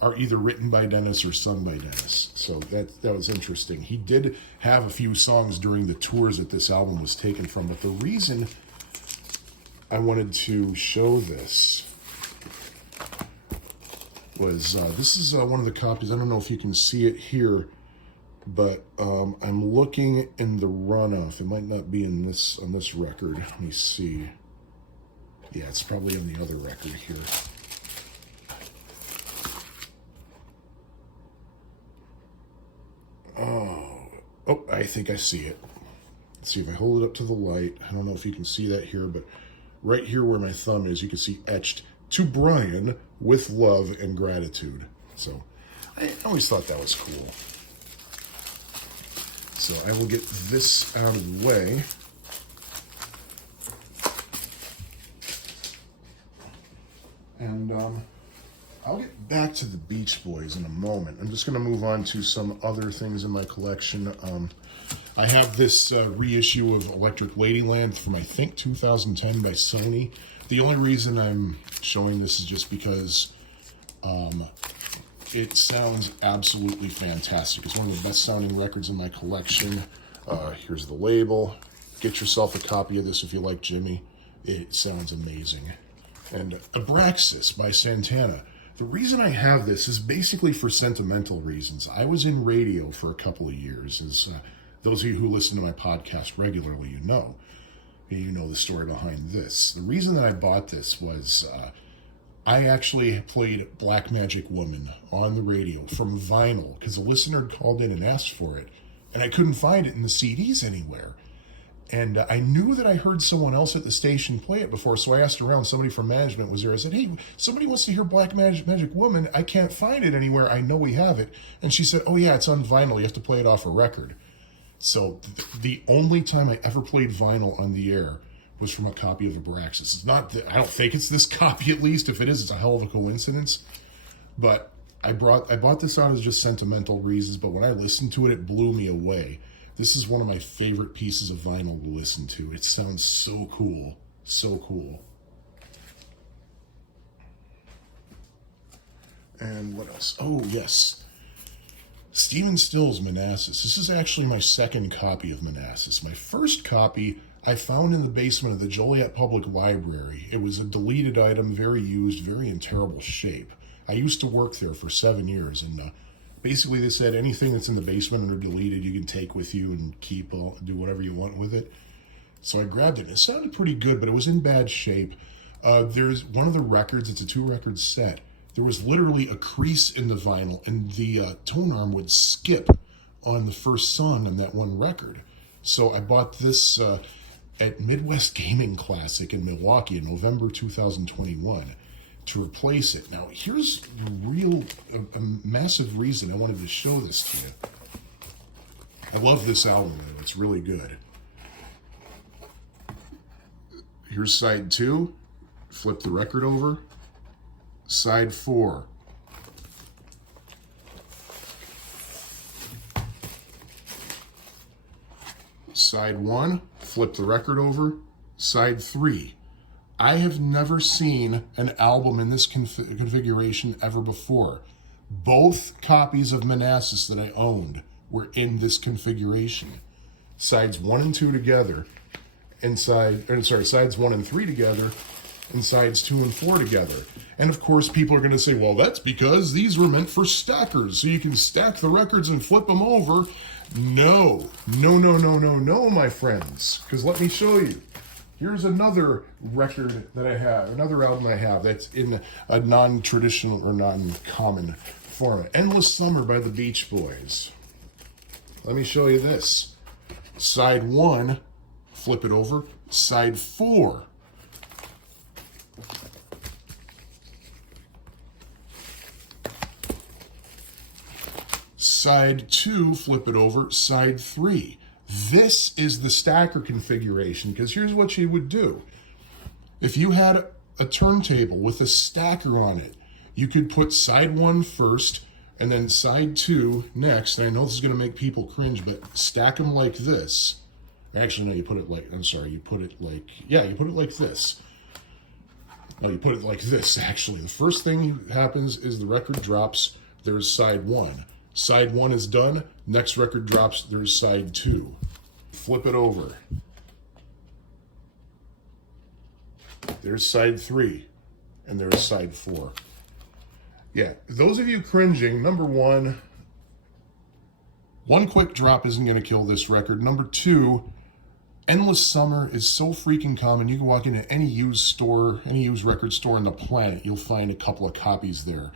are either written by Dennis or sung by Dennis. So that was interesting. He did have a few songs during the tours that this album was taken from, but the reason I wanted to show this was, this is one of the copies. I don't know if you can see it here, but I'm looking in the runoff. It might not be in this on this record. Let me see. Yeah, it's probably on the other record here. Oh, I think I see it. Let's see if I hold it up to the light. I don't know if you can see that here, but right here where my thumb is, you can see etched, "To Brian, with love and gratitude." So I always thought that was cool. So I will get this out of the way. And I'll get back to the Beach Boys in a moment. I'm just going to move on to some other things in my collection. I have this reissue of Electric Ladyland from, I think, 2010 by Sony. The only reason I'm showing this is just because it sounds absolutely fantastic. It's one of the best sounding records in my collection. Here's the label. Get yourself a copy of this if you like Jimmy. It sounds amazing. And Abraxas by Santana. The reason I have this is basically for sentimental reasons. I was in radio for a couple of years. As those of you who listen to my podcast regularly, you know the story behind this. The reason that I bought this was I actually played Black Magic Woman on the radio from vinyl because a listener called in and asked for it, and I couldn't find it in the CDs anywhere. And I knew that I heard someone else at the station play it before, so I asked around. Somebody from management was there. I said, "Hey, somebody wants to hear Black Magic Woman. I can't find it anywhere. I know we have it." And she said, "Oh, yeah, it's on vinyl. You have to play it off a record." So the only time I ever played vinyl on the air was from a copy of Abraxas. It's not I don't think it's this copy, at least. If it is, it's a hell of a coincidence. But I bought this out as just sentimental reasons, but when I listened to it, it blew me away. This is one of my favorite pieces of vinyl to listen to. It sounds so cool. So cool. And what else? Oh, yes. Stephen Still's Manassas. This is actually my second copy of Manassas. My first copy I found in the basement of the Joliet Public Library. It was a deleted item, very used, very in terrible shape. I used to work there for 7 years, and basically they said anything that's in the basement or deleted you can take with you and keep, do whatever you want with it. So I grabbed it. It sounded pretty good, but it was in bad shape. There's one of the records, it's a 2-record set. There was literally a crease in the vinyl, and the tone arm would skip on the first song on that one record. So I bought this at Midwest Gaming Classic in Milwaukee in November 2021 to replace it. Now, here's a massive reason I wanted to show this to you. I love this album, though. It's really good. Here's side 2. Flip the record over. Side 4. Side 1, flip the record over. Side 3. I have never seen an album in this configuration ever before. Both copies of Manassas that I owned were in this configuration. Sides 1 and 2 together, and sides 1 and 3 together, and sides 2 and 4 together. And of course, people are going to say, well, that's because these were meant for stackers, so you can stack the records and flip them over. No, my friends, because let me show you. Here's another record that I have, another album I have that's in a non-traditional or non-common format. Endless Summer by the Beach Boys. Let me show you this. Side 1, flip it over. Side 4. Side 2, flip it over. Side 3. This is the stacker configuration, because here's what you would do. If you had a turntable with a stacker on it, you could put side 1 first and then side 2 next. And I know this is going to make people cringe, but stack them like this. Actually, no, you put it like, you put it like this. No, you put it like this, actually. The first thing happens is the record drops, there's side 1. Side 1 is done, next record drops, there's side 2. Flip it over. There's side 3, and there's side 4. Yeah, those of you cringing, number one quick drop isn't going to kill this record. Number 2, Endless Summer is so freaking common. You can walk into any used store, any used record store on the planet, you'll find a couple of copies there.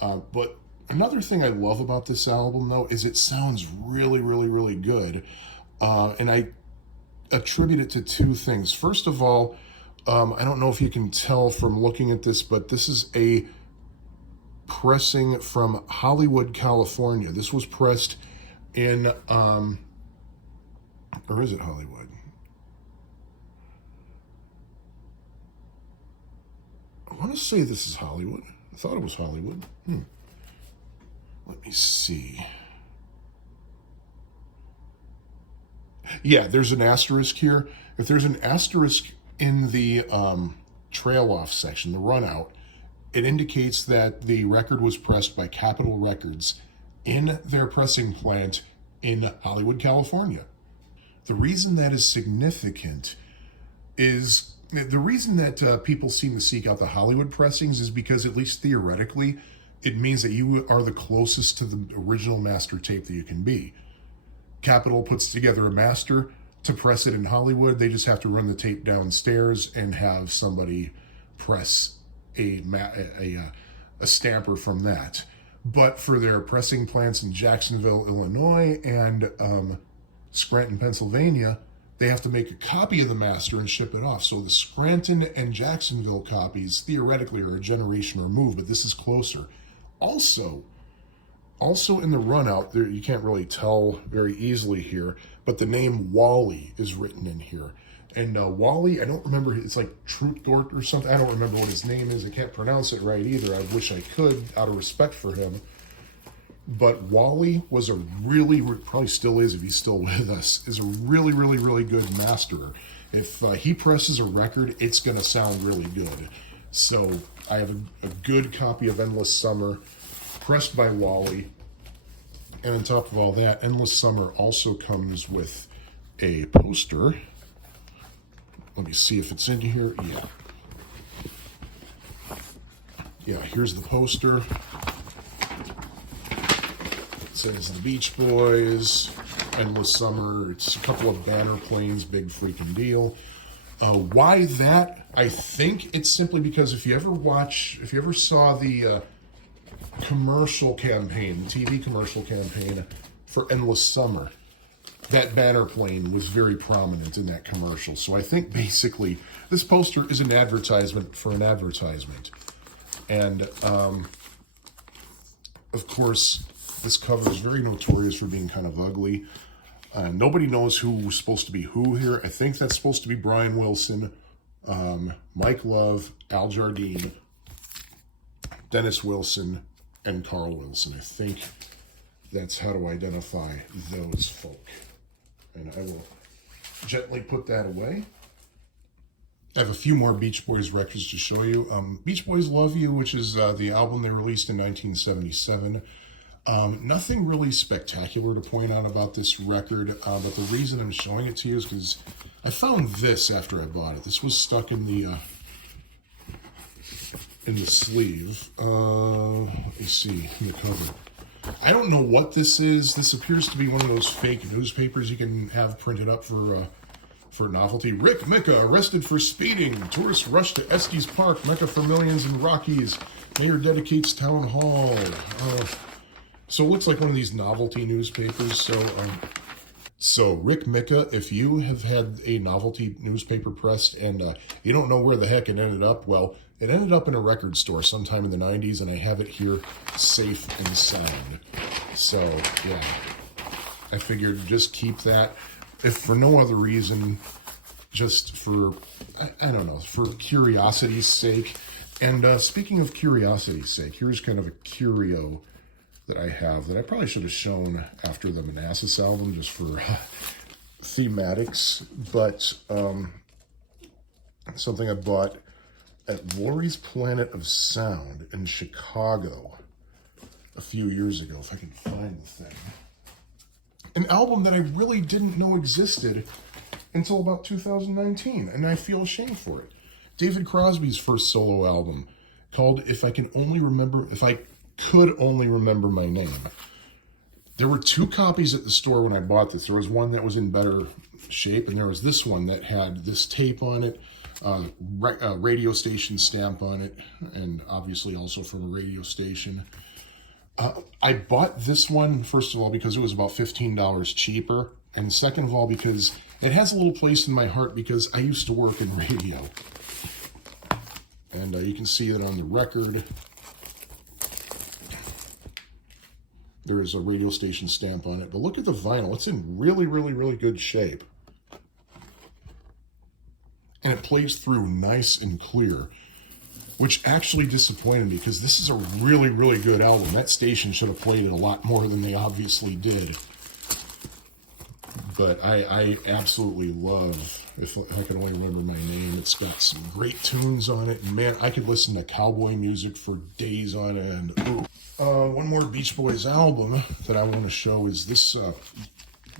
But another thing I love about this album, though, is it sounds really, really, really good. And I attribute it to 2 things. First of all, I don't know if you can tell from looking at this, but this is a pressing from Hollywood, California. This was pressed in, or is it Hollywood? I want to say this is Hollywood. I thought it was Hollywood. Let me see. Yeah, there's an asterisk here. If there's an asterisk in the trail off section, the run out, it indicates that the record was pressed by Capitol Records in their pressing plant in Hollywood, California. The reason that is significant is the reason that people seem to seek out the Hollywood pressings is because, at least theoretically, it means that you are the closest to the original master tape that you can be. Capitol puts together a master to press it in Hollywood. They just have to run the tape downstairs and have somebody press a stamper from that. But for their pressing plants in Jacksonville, Illinois, and Scranton, Pennsylvania, they have to make a copy of the master and ship it off. So the Scranton and Jacksonville copies theoretically are a generation removed, but this is closer. Also in the run out there, you can't really tell very easily here, but the name Wally is written in here. And Wally, I don't remember, it's like Trutgort or something. I don't remember what his name is. I can't pronounce it right either. I wish I could, out of respect for him. But Wally was a really, probably still is if he's still with us, is a really, really, really good masterer. If he presses a record, it's going to sound really good. So I have a good copy of Endless Summer, pressed by Wally. And on top of all that, Endless Summer also comes with a poster. Let me see if it's in here. Yeah, here's the poster. It says the Beach Boys, Endless Summer. It's a couple of banner planes, big freaking deal. Why that? I think it's simply because if you ever saw the commercial campaign, the TV commercial campaign for Endless Summer, that banner plane was very prominent in that commercial. So I think basically this poster is an advertisement for an advertisement. And of course, this cover is very notorious for being kind of ugly. Nobody knows who's supposed to be who here. I think that's supposed to be Brian Wilson, Mike Love, Al Jardine, Dennis Wilson, and Carl Wilson. I think that's how to identify those folk. And I will gently put that away. I have a few more Beach Boys records to show you. Beach Boys Love You, which is the album they released in 1977. Nothing really spectacular to point out about this record, but the reason I'm showing it to you is because I found this after I bought it. This was stuck in the sleeve. Let me see, in the cover. I don't know what this is. This appears to be one of those fake newspapers you can have printed up for novelty. Rick Micca arrested for speeding. Tourists rush to Estes Park. Mecca for millions in Rockies. Mayor dedicates town hall. So it looks like one of these novelty newspapers. So Rick Micca, if you have had a novelty newspaper pressed and you don't know where the heck it ended up, well, it ended up in a record store sometime in the 90s, and I have it here safe and sound. So, yeah, I figured just keep that, if for no other reason, just for, I don't know, for curiosity's sake. And speaking of curiosity's sake, here's kind of a curio that I have that I probably should have shown after the Manassas album just for thematics, but something I bought at Lori's Planet of Sound in Chicago a few years ago, if I can find the thing. An album that I really didn't know existed until about 2019, and I feel ashamed for it. David Crosby's first solo album, called If I Could Only Remember My Name. There were two copies at the store when I bought this. There was one that was in better shape, and there was this one that had this tape on it, radio station stamp on it, and obviously also from a radio station. I bought this one, first of all, because it was about $15 cheaper, and second of all, because it has a little place in my heart because I used to work in radio. And you can see that on the record. There is a radio station stamp on it, but look at the vinyl. It's in really, really, really good shape. And it plays through nice and clear, which actually disappointed me because this is a really, really good album. That station should have played it a lot more than they obviously did. But I absolutely love If I Could Only Remember My Name. It's got some great tunes on it. And man, I could listen to cowboy music for days on end. Ooh. One more Beach Boys album that I want to show is this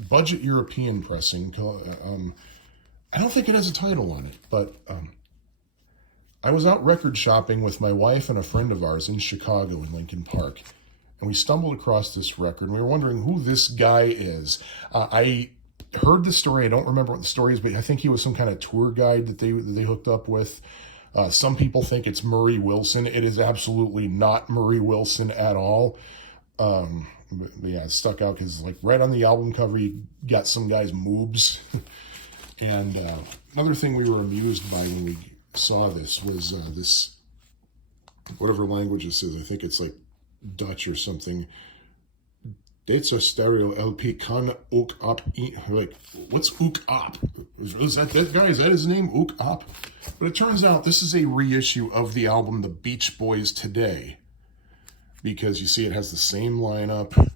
budget European pressing. I don't think it has a title on it, but I was out record shopping with my wife and a friend of ours in Chicago in Lincoln Park, and we stumbled across this record, and we were wondering who this guy is. I heard the story. I don't remember what the story is, but I think he was some kind of tour guide that they hooked up with. Some people think it's Murray Wilson. It is absolutely not Murray Wilson at all. But yeah, it stuck out because like right on the album cover, you got some guy's moobs. And another thing we were amused by when we saw this was this, whatever language this is, I think it's like Dutch or something. It's a stereo LP kan ook op. Like, what's ook op? Is that guy? Is that his name? Ook op? But it turns out this is a reissue of the album The Beach Boys Today, because you see it has the same lineup,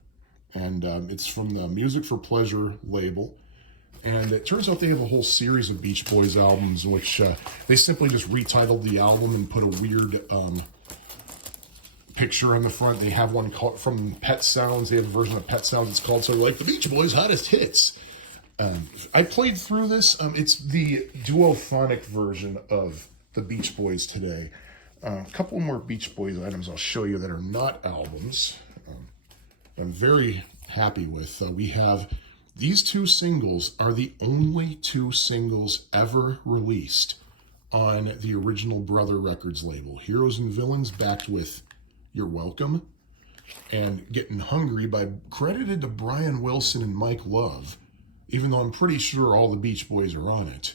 and it's from the Music for Pleasure label. And it turns out they have a whole series of Beach Boys albums, which they simply just retitled the album and put a weird picture on the front. They have one called from Pet Sounds. They have a version of Pet Sounds. It's called something like The Beach Boys' Hottest Hits. I played through this. It's the duophonic version of The Beach Boys Today. A couple more Beach Boys items I'll show you that are not albums. I'm very happy with. We have these two singles are the only two singles ever released on the original Brother Records label. Heroes and Villains, backed with You're Welcome, and Getting Hungry credited to Brian Wilson and Mike Love, even though I'm pretty sure all the Beach Boys are on it.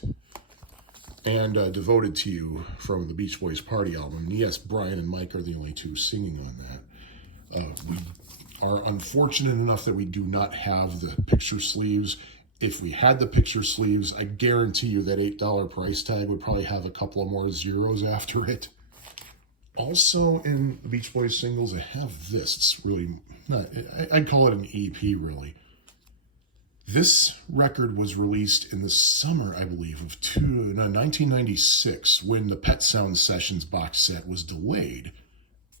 And Devoted to You from the Beach Boys Party album. And yes, Brian and Mike are the only two singing on that. We are unfortunate enough that we do not have the picture sleeves. If we had the picture sleeves, I guarantee you that $8 price tag would probably have a couple of more zeros after it. Also in the Beach Boys singles, I have this. It's really not, I'd call it an EP, really. This record was released in the summer, I believe, of 1996, when the Pet Sound Sessions box set was delayed.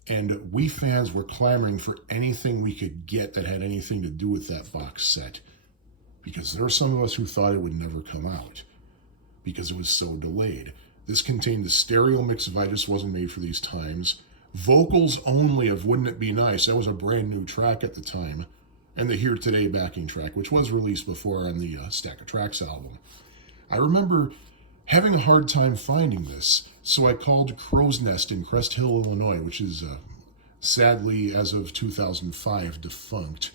And we fans were clamoring for anything we could get that had anything to do with that box set. Because there were some of us who thought it would never come out, because it was so delayed. This contained the stereo mix of I Just Wasn't Made for These Times, vocals only of Wouldn't It Be Nice, that was a brand new track at the time, and the Here Today backing track, which was released before on the Stack of Tracks album. I remember having a hard time finding this, so I called Crow's Nest in Crest Hill, Illinois, which is sadly, as of 2005, defunct,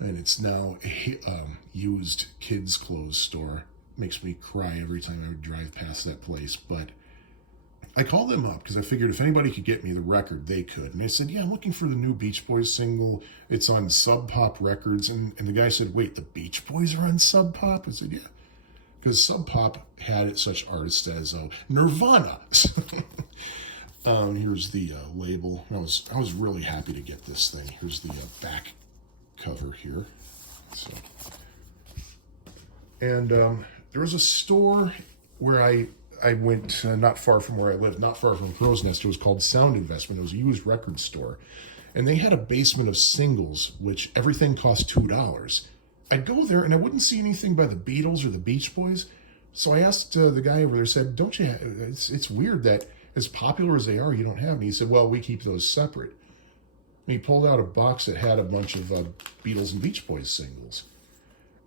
and it's now a used kids' clothes store. Makes me cry every time I would drive past that place, but I called them up because I figured if anybody could get me the record, they could. And they said, yeah, I'm looking for the new Beach Boys single. It's on Sub Pop Records. And the guy said, wait, the Beach Boys are on Sub Pop? I said, yeah. Because Sub Pop had such artists as Nirvana. Here's the label. I was really happy to get this thing. Here's the back cover here. And there was a store where I went not far from where I lived, not far from Crow's Nest. It was called Sound Investment. It was a used record store. And they had a basement of singles, which everything cost $2. I'd go there and I wouldn't see anything by the Beatles or the Beach Boys. So I asked the guy over there, said, don't you have, it's weird that as popular as they are, you don't have any. He said, well, we keep those separate. And he pulled out a box that had a bunch of Beatles and Beach Boys singles.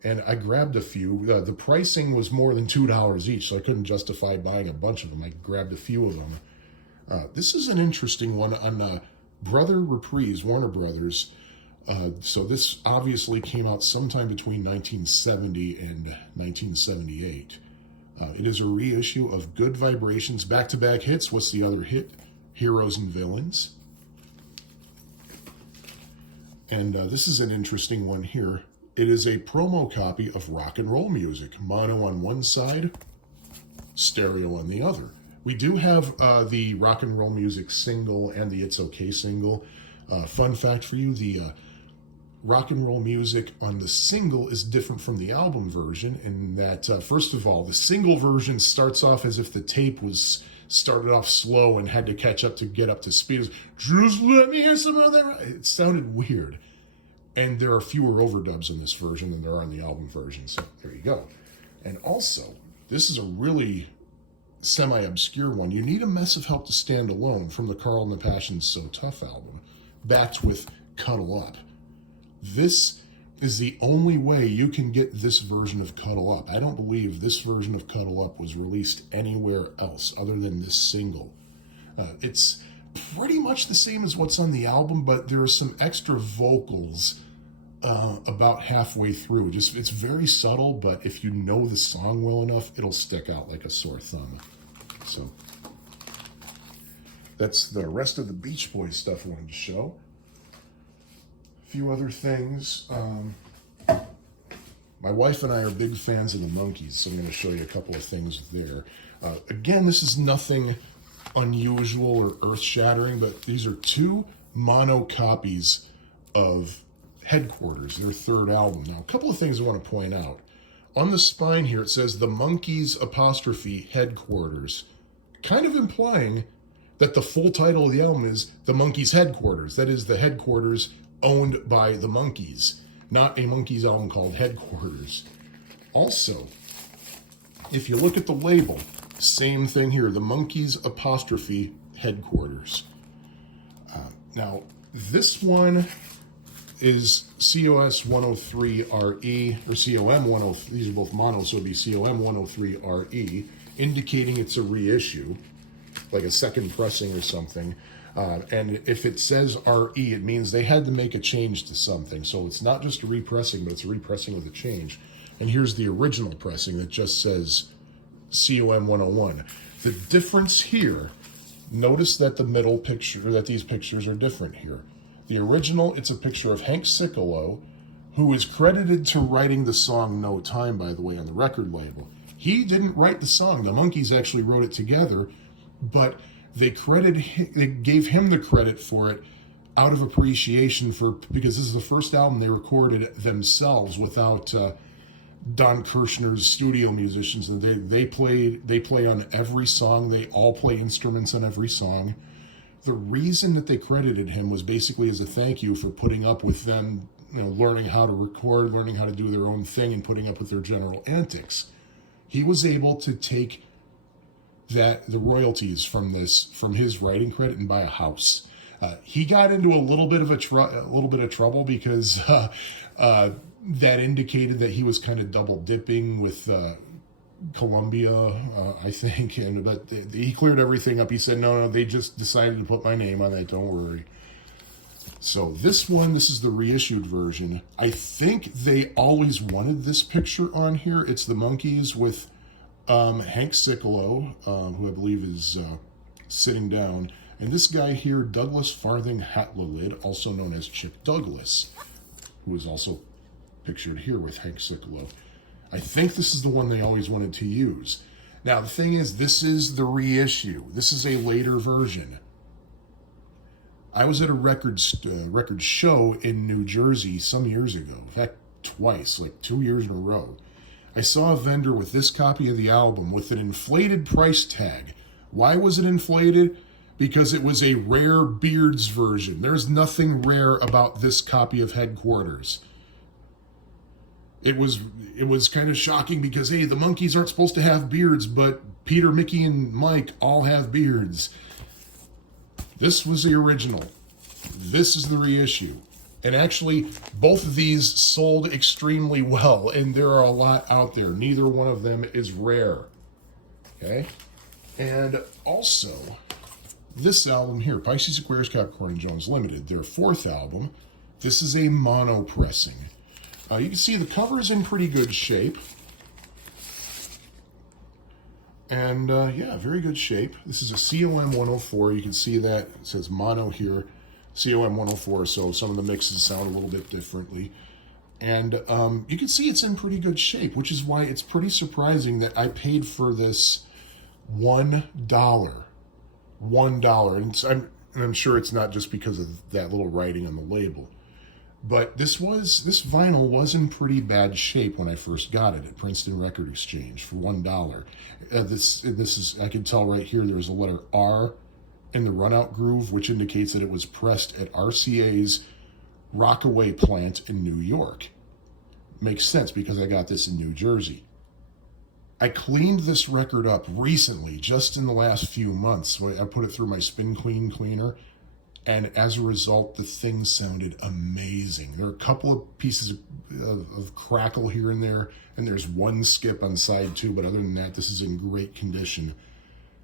And I grabbed a few. The pricing was more than $2 each, so I couldn't justify buying a bunch of them. I grabbed a few of them. This is an interesting one on Brother Reprise, Warner Brothers. So this obviously came out sometime between 1970 and 1978. It is a reissue of Good Vibrations, back-to-back hits. What's the other hit? Heroes and Villains. And this is an interesting one here. It is a promo copy of Rock and Roll Music, mono on one side, stereo on the other. We do have the Rock and Roll Music single and the It's Okay single. Fun fact for you, the Rock and Roll Music on the single is different from the album version in that, first of all, the single version starts off as if the tape was started off slow and had to catch up to get up to speed. Just let me hear some of that. It sounded weird. And there are fewer overdubs in this version than there are on the album version. So there you go. And also, this is a really semi-obscure one. You Need a Mess of Help to Stand Alone from the Carl and the Passions So Tough album, backed with Cuddle Up. This is the only way you can get this version of Cuddle Up. I don't believe this version of Cuddle Up was released anywhere else other than this single. It's pretty much the same as what's on the album, but there are some extra vocals about halfway through. It's very subtle, but if you know the song well enough, it'll stick out like a sore thumb. So that's the rest of the Beach Boys stuff I wanted to show. A few other things. My wife and I are big fans of the Monkees, so I'm going to show you a couple of things there. Again, this is nothing unusual or earth-shattering, but these are two mono copies of Headquarters, their third album. Now, a couple of things I want to point out. On the spine here, it says the Monkees apostrophe Headquarters, kind of implying that the full title of the album is The Monkees Headquarters. That is the headquarters owned by the Monkees, not a Monkees album called Headquarters. Also, if you look at the label, same thing here, the Monkees apostrophe Headquarters. Now, this one is COS 103RE, or COM 103, these are both mono, so it'd be COM 103RE, indicating it's a reissue, like a second pressing or something. And if it says RE, it means they had to make a change to something. So it's not just a repressing, but it's a repressing with a change. And here's the original pressing that just says COM 101. The difference here, notice that the middle picture, that these pictures are different here. The original, it's a picture of Hank Sicolo, who is credited to writing the song No Time, by the way, on the record label. He didn't write the song. The Monkees actually wrote it together, but they gave him the credit for it out of appreciation for, because this is the first album they recorded themselves without Don Kirshner's studio musicians, and they play on every song. They all play instruments on every song. The reason that they credited him was basically as a thank you for putting up with them, learning how to record, learning how to do their own thing, and putting up with their general antics. He was able to take the royalties from his writing credit and buy a house. He got into a little bit of trouble because that indicated that he was kind of double dipping with Columbia, I think, but he cleared everything up. He said, no, they just decided to put my name on that, don't worry. So this is the reissued version. I think they always wanted this picture on here. It's the Monkees with Hank Sicolo, who I believe is sitting down, and this guy here, Douglas Farthing Hatlalid, also known as Chick Douglas, who is also pictured here with Hank Sicolo. I think this is the one they always wanted to use. Now, the thing is, this is the reissue. This is a later version. I was at a record show in New Jersey some years ago. In fact, twice, like 2 years in a row. I saw a vendor with this copy of the album with an inflated price tag. Why was it inflated? Because it was a rare Beards version. There's nothing rare about this copy of Headquarters. It was kind of shocking because, hey, the Monkees aren't supposed to have beards, but Peter, Mickey, and Mike all have beards. This was the original. This is the reissue. And actually, both of these sold extremely well, and there are a lot out there. Neither one of them is rare. Okay? And also, this album here, Pisces, Aquarius, Capricorn, Jones Limited, their fourth album, this is a mono pressing. You can see the cover is in pretty good shape. And yeah, very good shape. This is a COM 104. You can see that. It says mono here. COM 104, so some of the mixes sound a little bit differently. And you can see it's in pretty good shape, which is why it's pretty surprising that I paid for this $1. $1. And I'm sure it's not just because of that little writing on the label. But this vinyl was in pretty bad shape when I first got it at Princeton Record Exchange for $1. This is, I can tell right here, there's a letter R in the runout groove, which indicates that it was pressed at RCA's Rockaway plant in New York. Makes sense because I got this in New Jersey. I cleaned this record up recently, just in the last few months. I put it through my Spin Clean cleaner. And as a result, the thing sounded amazing. There are a couple of pieces of crackle here and there, and there's one skip on side 2, but other than that, this is in great condition.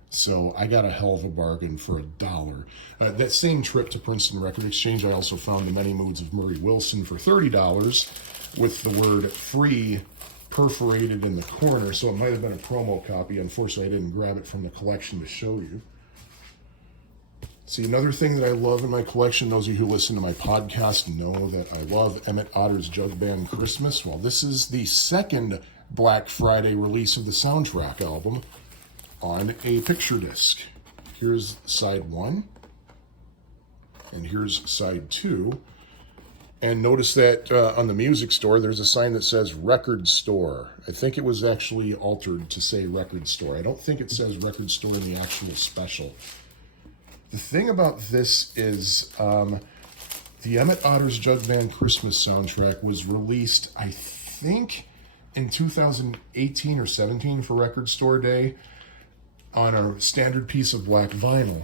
So I got a hell of a bargain for $1. That same trip to Princeton Record Exchange, I also found The Many Moods of Murray Wilson for $30 with the word free perforated in the corner, so it might have been a promo copy. Unfortunately, I didn't grab it from the collection to show you. See, another thing that I love in my collection, those of you who listen to my podcast know that I love Emmett Otter's Jug Band Christmas. Well, this is the second Black Friday release of the soundtrack album on a picture disc. Here's side 1, and here's side 2. And notice that on the music store, there's a sign that says Record Store. I think it was actually altered to say Record Store. I don't think it says Record Store in the actual special. The thing about this is the Emmett Otter's Jug Band Christmas soundtrack was released, I think, in 2018 or 17 for Record Store Day on a standard piece of black vinyl.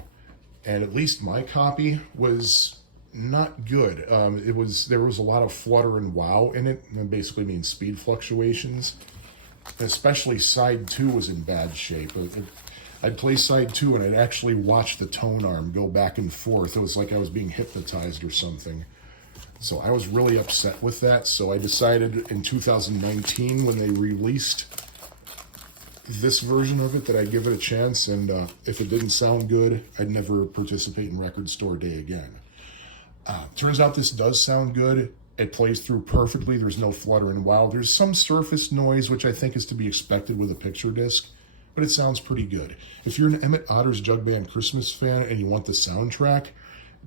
And at least my copy was not good. There was a lot of flutter and wow in it. That basically means speed fluctuations. Especially side 2 was in bad shape. I'd play side 2 and I'd actually watch the tone arm go back and forth. It was like I was being hypnotized or something. So I was really upset with that. So I decided in 2019 when they released this version of it that I'd give it a chance. And if it didn't sound good, I'd never participate in Record Store Day again. Turns out this does sound good. It plays through perfectly. There's no flutter and wow. There's some surface noise, which I think is to be expected with a picture disc. But it sounds pretty good. If you're an Emmett Otter's Jug Band Christmas fan and you want the soundtrack,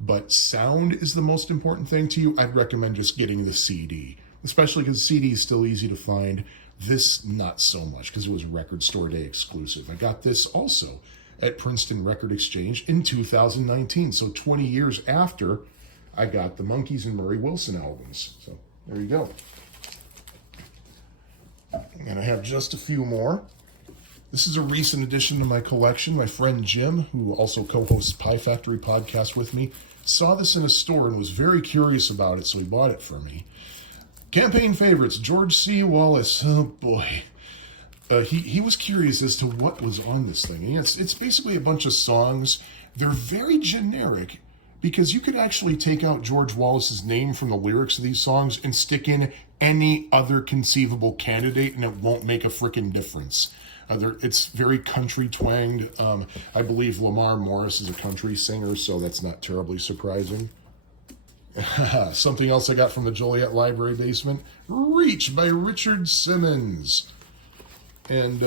but sound is the most important thing to you, I'd recommend just getting the CD, especially because the CD is still easy to find. This, not so much, because it was Record Store Day exclusive. I got this also at Princeton Record Exchange in 2019, so 20 years after I got the Monkees and Murray Wilson albums. So there you go. And I have just a few more. This is a recent addition to my collection. My friend Jim, who also co-hosts Pie Factory podcast with me, saw this in a store and was very curious about it, so he bought it for me. Campaign favorites, George C. Wallace. Oh boy. He was curious as to what was on this thing. And it's basically a bunch of songs. They're very generic because you could actually take out George Wallace's name from the lyrics of these songs and stick in any other conceivable candidate and it won't make a frickin' difference. It's very country twanged. I believe Lamar Morris is a country singer, so that's not terribly surprising. Something else I got from the Joliet Library basement, Reach by Richard Simmons. And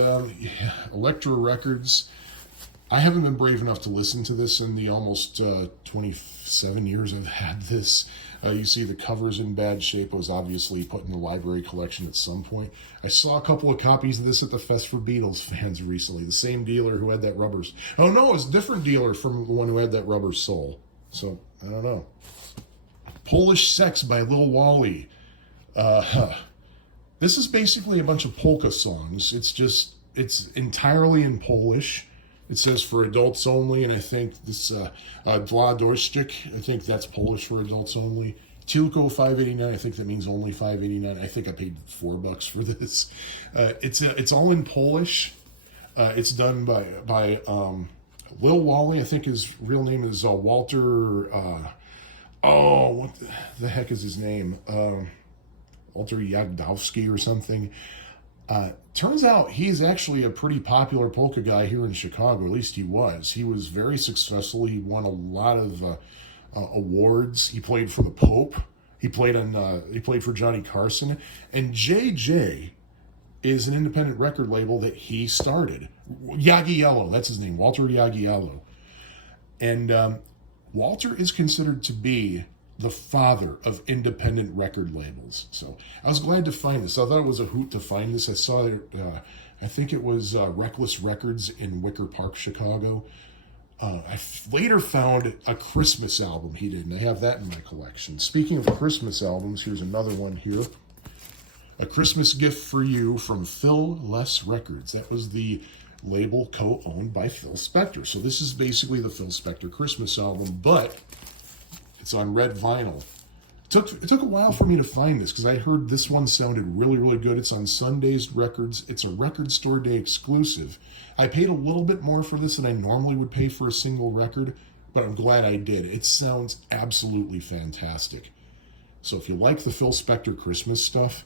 Elektra Records. I haven't been brave enough to listen to this in the almost 27 years I've had this. You see the cover's in bad shape. It was obviously put in the library collection at some point. I saw a couple of copies of this at the Fest for Beatles fans recently. The same dealer who had that rubber... Oh no, it was a different dealer from the one who had that rubber sole. So, I don't know. Polish Sex by Lil Wally. This is basically a bunch of polka songs. It's entirely in Polish. It says for adults only, and I think this Dla Dorszczyk, I think that's Polish for adults only. Tylko $5.89, I think that means only $5.89. I think I paid $4 for this. It's all in Polish. It's done by Lil Wally. I think his real name is Walter. What the heck is his name? Walter Jagdowski or something. Turns out he's actually a pretty popular polka guy here in Chicago. At least he was. He was very successful. He won a lot of awards. He played for the Pope. He played for Johnny Carson. And JJ is an independent record label that he started. Jagiello, that's his name, Walter Jagiello. And Walter is considered to be the father of independent record labels. So I was glad to find this. I thought it was a hoot to find this. I saw it, I think it was Reckless Records in Wicker Park, Chicago. I later found a Christmas album he did, and I have that in my collection. Speaking of Christmas albums, here's another one here. A Christmas Gift for You from Phil Les Records. That was the label co-owned by Phil Spector. So this is basically the Phil Spector Christmas album, but it's on red vinyl. It took a while for me to find this because I heard this one sounded really, really good. It's on Sundazed Records. It's a Record Store Day exclusive. I paid a little bit more for this than I normally would pay for a single record, but I'm glad I did. It sounds absolutely fantastic. So if you like the Phil Spector Christmas stuff,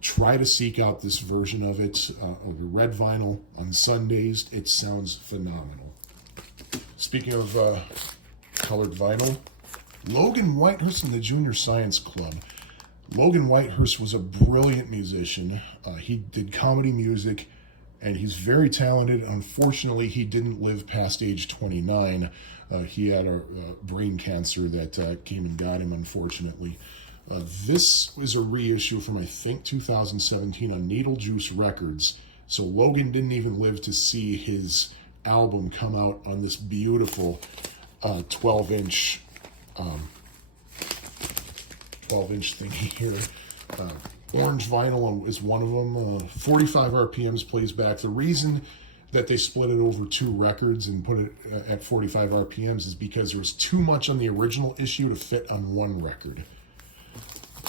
try to seek out this version of it over red vinyl on Sundazed. It sounds phenomenal. Speaking of colored vinyl, Logan Whitehurst and the Junior Science Club. Logan Whitehurst was a brilliant musician. He did comedy music, and he's very talented. Unfortunately, he didn't live past age 29. He had a brain cancer that came and got him, unfortunately. This was a reissue from, I think, 2017 on Needle Juice Records. So Logan didn't even live to see his album come out on this beautiful 12-inch thingy here. Orange vinyl is one of them. 45 RPMs plays back. The reason that they split it over two records and put it at 45 RPMs is because there was too much on the original issue to fit on one record.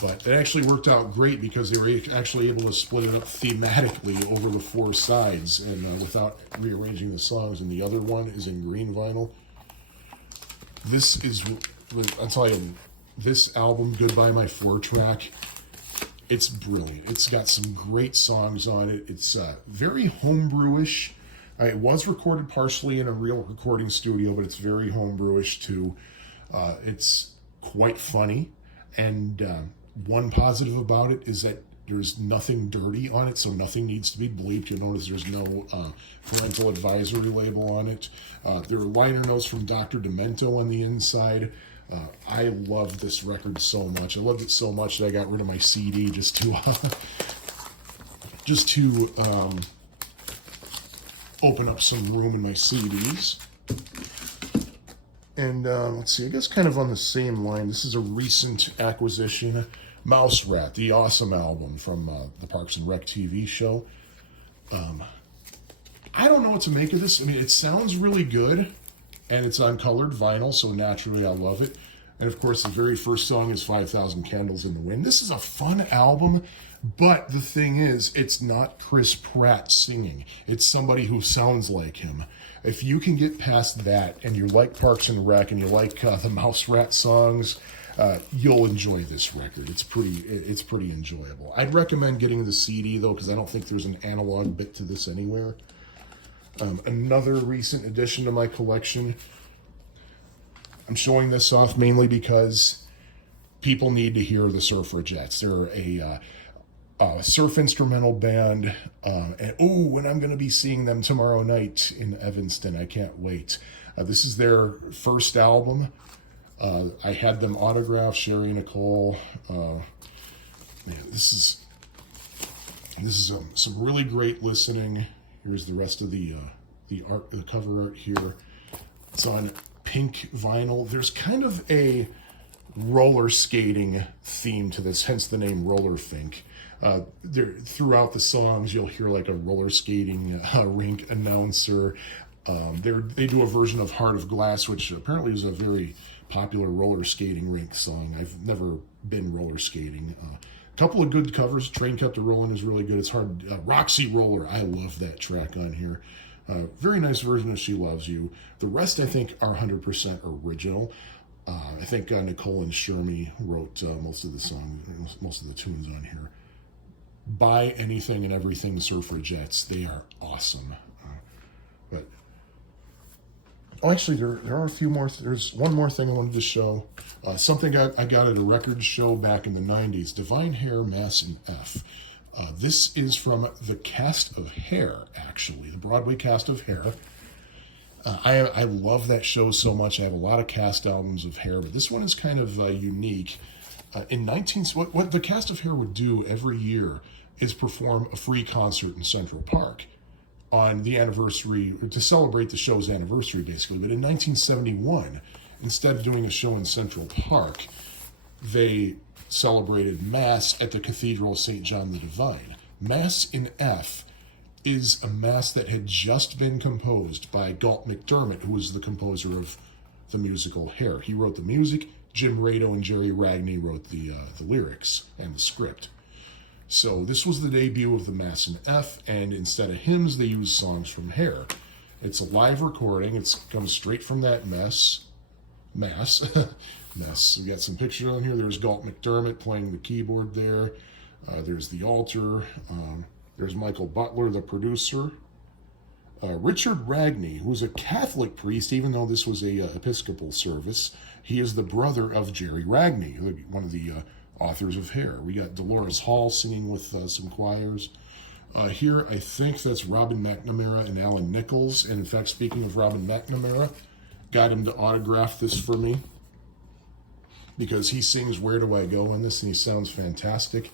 But it actually worked out great because they were actually able to split it up thematically over the four sides and without rearranging the songs. And the other one is in green vinyl. This is, I'll tell you, this album, Goodbye My 4-track, it's brilliant. It's got some great songs on it. It's very homebrewish. It was recorded partially in a real recording studio, but it's very homebrewish too. It's quite funny. And one positive about it is that there's nothing dirty on it, so nothing needs to be bleeped. You'll notice there's no parental advisory label on it. There are liner notes from Dr. Demento on the inside. I love this record so much. I loved it so much that I got rid of my CD just to just to open up some room in my CDs. And let's see, I guess kind of on the same line, this is a recent acquisition, Mouse Rat, the awesome album from the Parks and Rec TV show. I don't know what to make of this. I mean, it sounds really good, and it's on colored vinyl, so naturally I love it. And of course, the very first song is 5,000 Candles in the Wind. This is a fun album, but the thing is, it's not Chris Pratt singing. It's somebody who sounds like him. If you can get past that, and you like Parks and Rec, and you like the Mouse Rat songs, you'll enjoy this record. It's pretty enjoyable. I'd recommend getting the CD, though, because I don't think there's an analog bit to this anywhere. Another recent addition to my collection. I'm showing this off mainly because people need to hear the Suffragettes. They're a surf instrumental band, and I'm going to be seeing them tomorrow night in Evanston. I can't wait. This is their first album. I had them autographed, Sherry Nicole. This is some really great listening. Here's the rest of the art, the cover art here. It's on pink vinyl. There's kind of a roller skating theme to this, hence the name Roller Fink. Throughout the songs, you'll hear like a roller skating rink announcer. They do a version of Heart of Glass, which apparently is a very popular roller skating rink song. I've never been roller skating. A couple of good covers. Train Kept a Rollin' is really good. It's hard. Roxy Roller, I love that track on here. Very nice version of She Loves You. The rest, I think, are 100% original. I think Nicole and Shermy wrote most of the songs, most of the tunes on here. Buy anything and everything Suffragettes. They are awesome. Actually, there are a few more. There's one more thing I wanted to show. Something I got at a record show back in the 90s. Divine Hair, Mass in F. This is from the cast of Hair, actually. The Broadway cast of Hair. I love that show so much. I have a lot of cast albums of Hair, but this one is kind of unique. What the cast of Hair would do every year is perform a free concert in Central Park on the anniversary, to celebrate the show's anniversary, basically. But in 1971, instead of doing a show in Central Park, they celebrated Mass at the Cathedral of St. John the Divine. Mass in F is a mass that had just been composed by Galt McDermott, who was the composer of the musical Hair. He wrote the music. Jim Rado and Jerry Ragney wrote the lyrics and the script. So this was the debut of the Mass in F, and instead of hymns, they used songs from Hair. It's a live recording. It comes straight from that Mass. We got some pictures on here. There's Galt McDermott playing the keyboard there. There's the altar. There's Michael Butler, the producer. Richard Ragney, who's a Catholic priest, even though this was a Episcopal service. He is the brother of Jerry Ragney, one of the authors of Hair. We got Dolores Hall singing with some choirs. Here, I think that's Robin McNamara and Alan Nichols. And in fact, speaking of Robin McNamara, got him to autograph this for me because he sings Where Do I Go on this, and he sounds fantastic.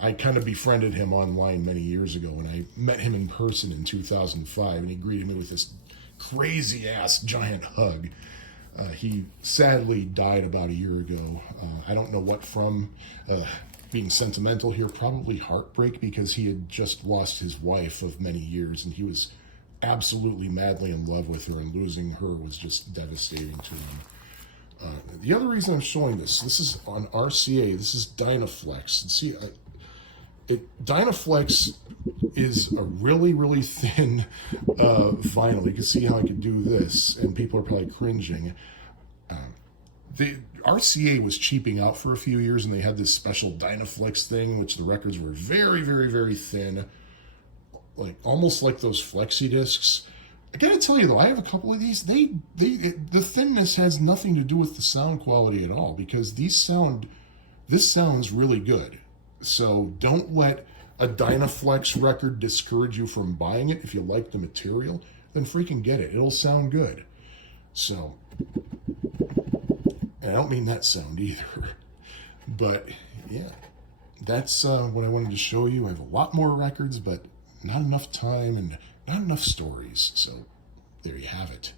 I kind of befriended him online many years ago, and I met him in person in 2005, and he greeted me with this crazy-ass giant hug. He sadly died about a year ago. I don't know what from. Being sentimental here, probably heartbreak, because he had just lost his wife of many years, and he was absolutely madly in love with her, and losing her was just devastating to him. The other reason I'm showing this is on RCA. This is Dynaflex. And see, Dynaflex is a really, really thin vinyl. You can see how I could do this, and people are probably cringing. The RCA was cheaping out for a few years, and they had this special Dynaflex thing, which the records were very, very, very thin, like almost like those flexi discs. I gotta tell you though, I have a couple of these. The thinness has nothing to do with the sound quality at all, because this sounds really good. So don't let a Dynaflex record discourage you from buying it. If you like the material, then freaking get it. It'll sound good. So, and I don't mean that sound either, but yeah. that's what I wanted to show you. I have a lot more records, but not enough time and not enough stories. So there you have it.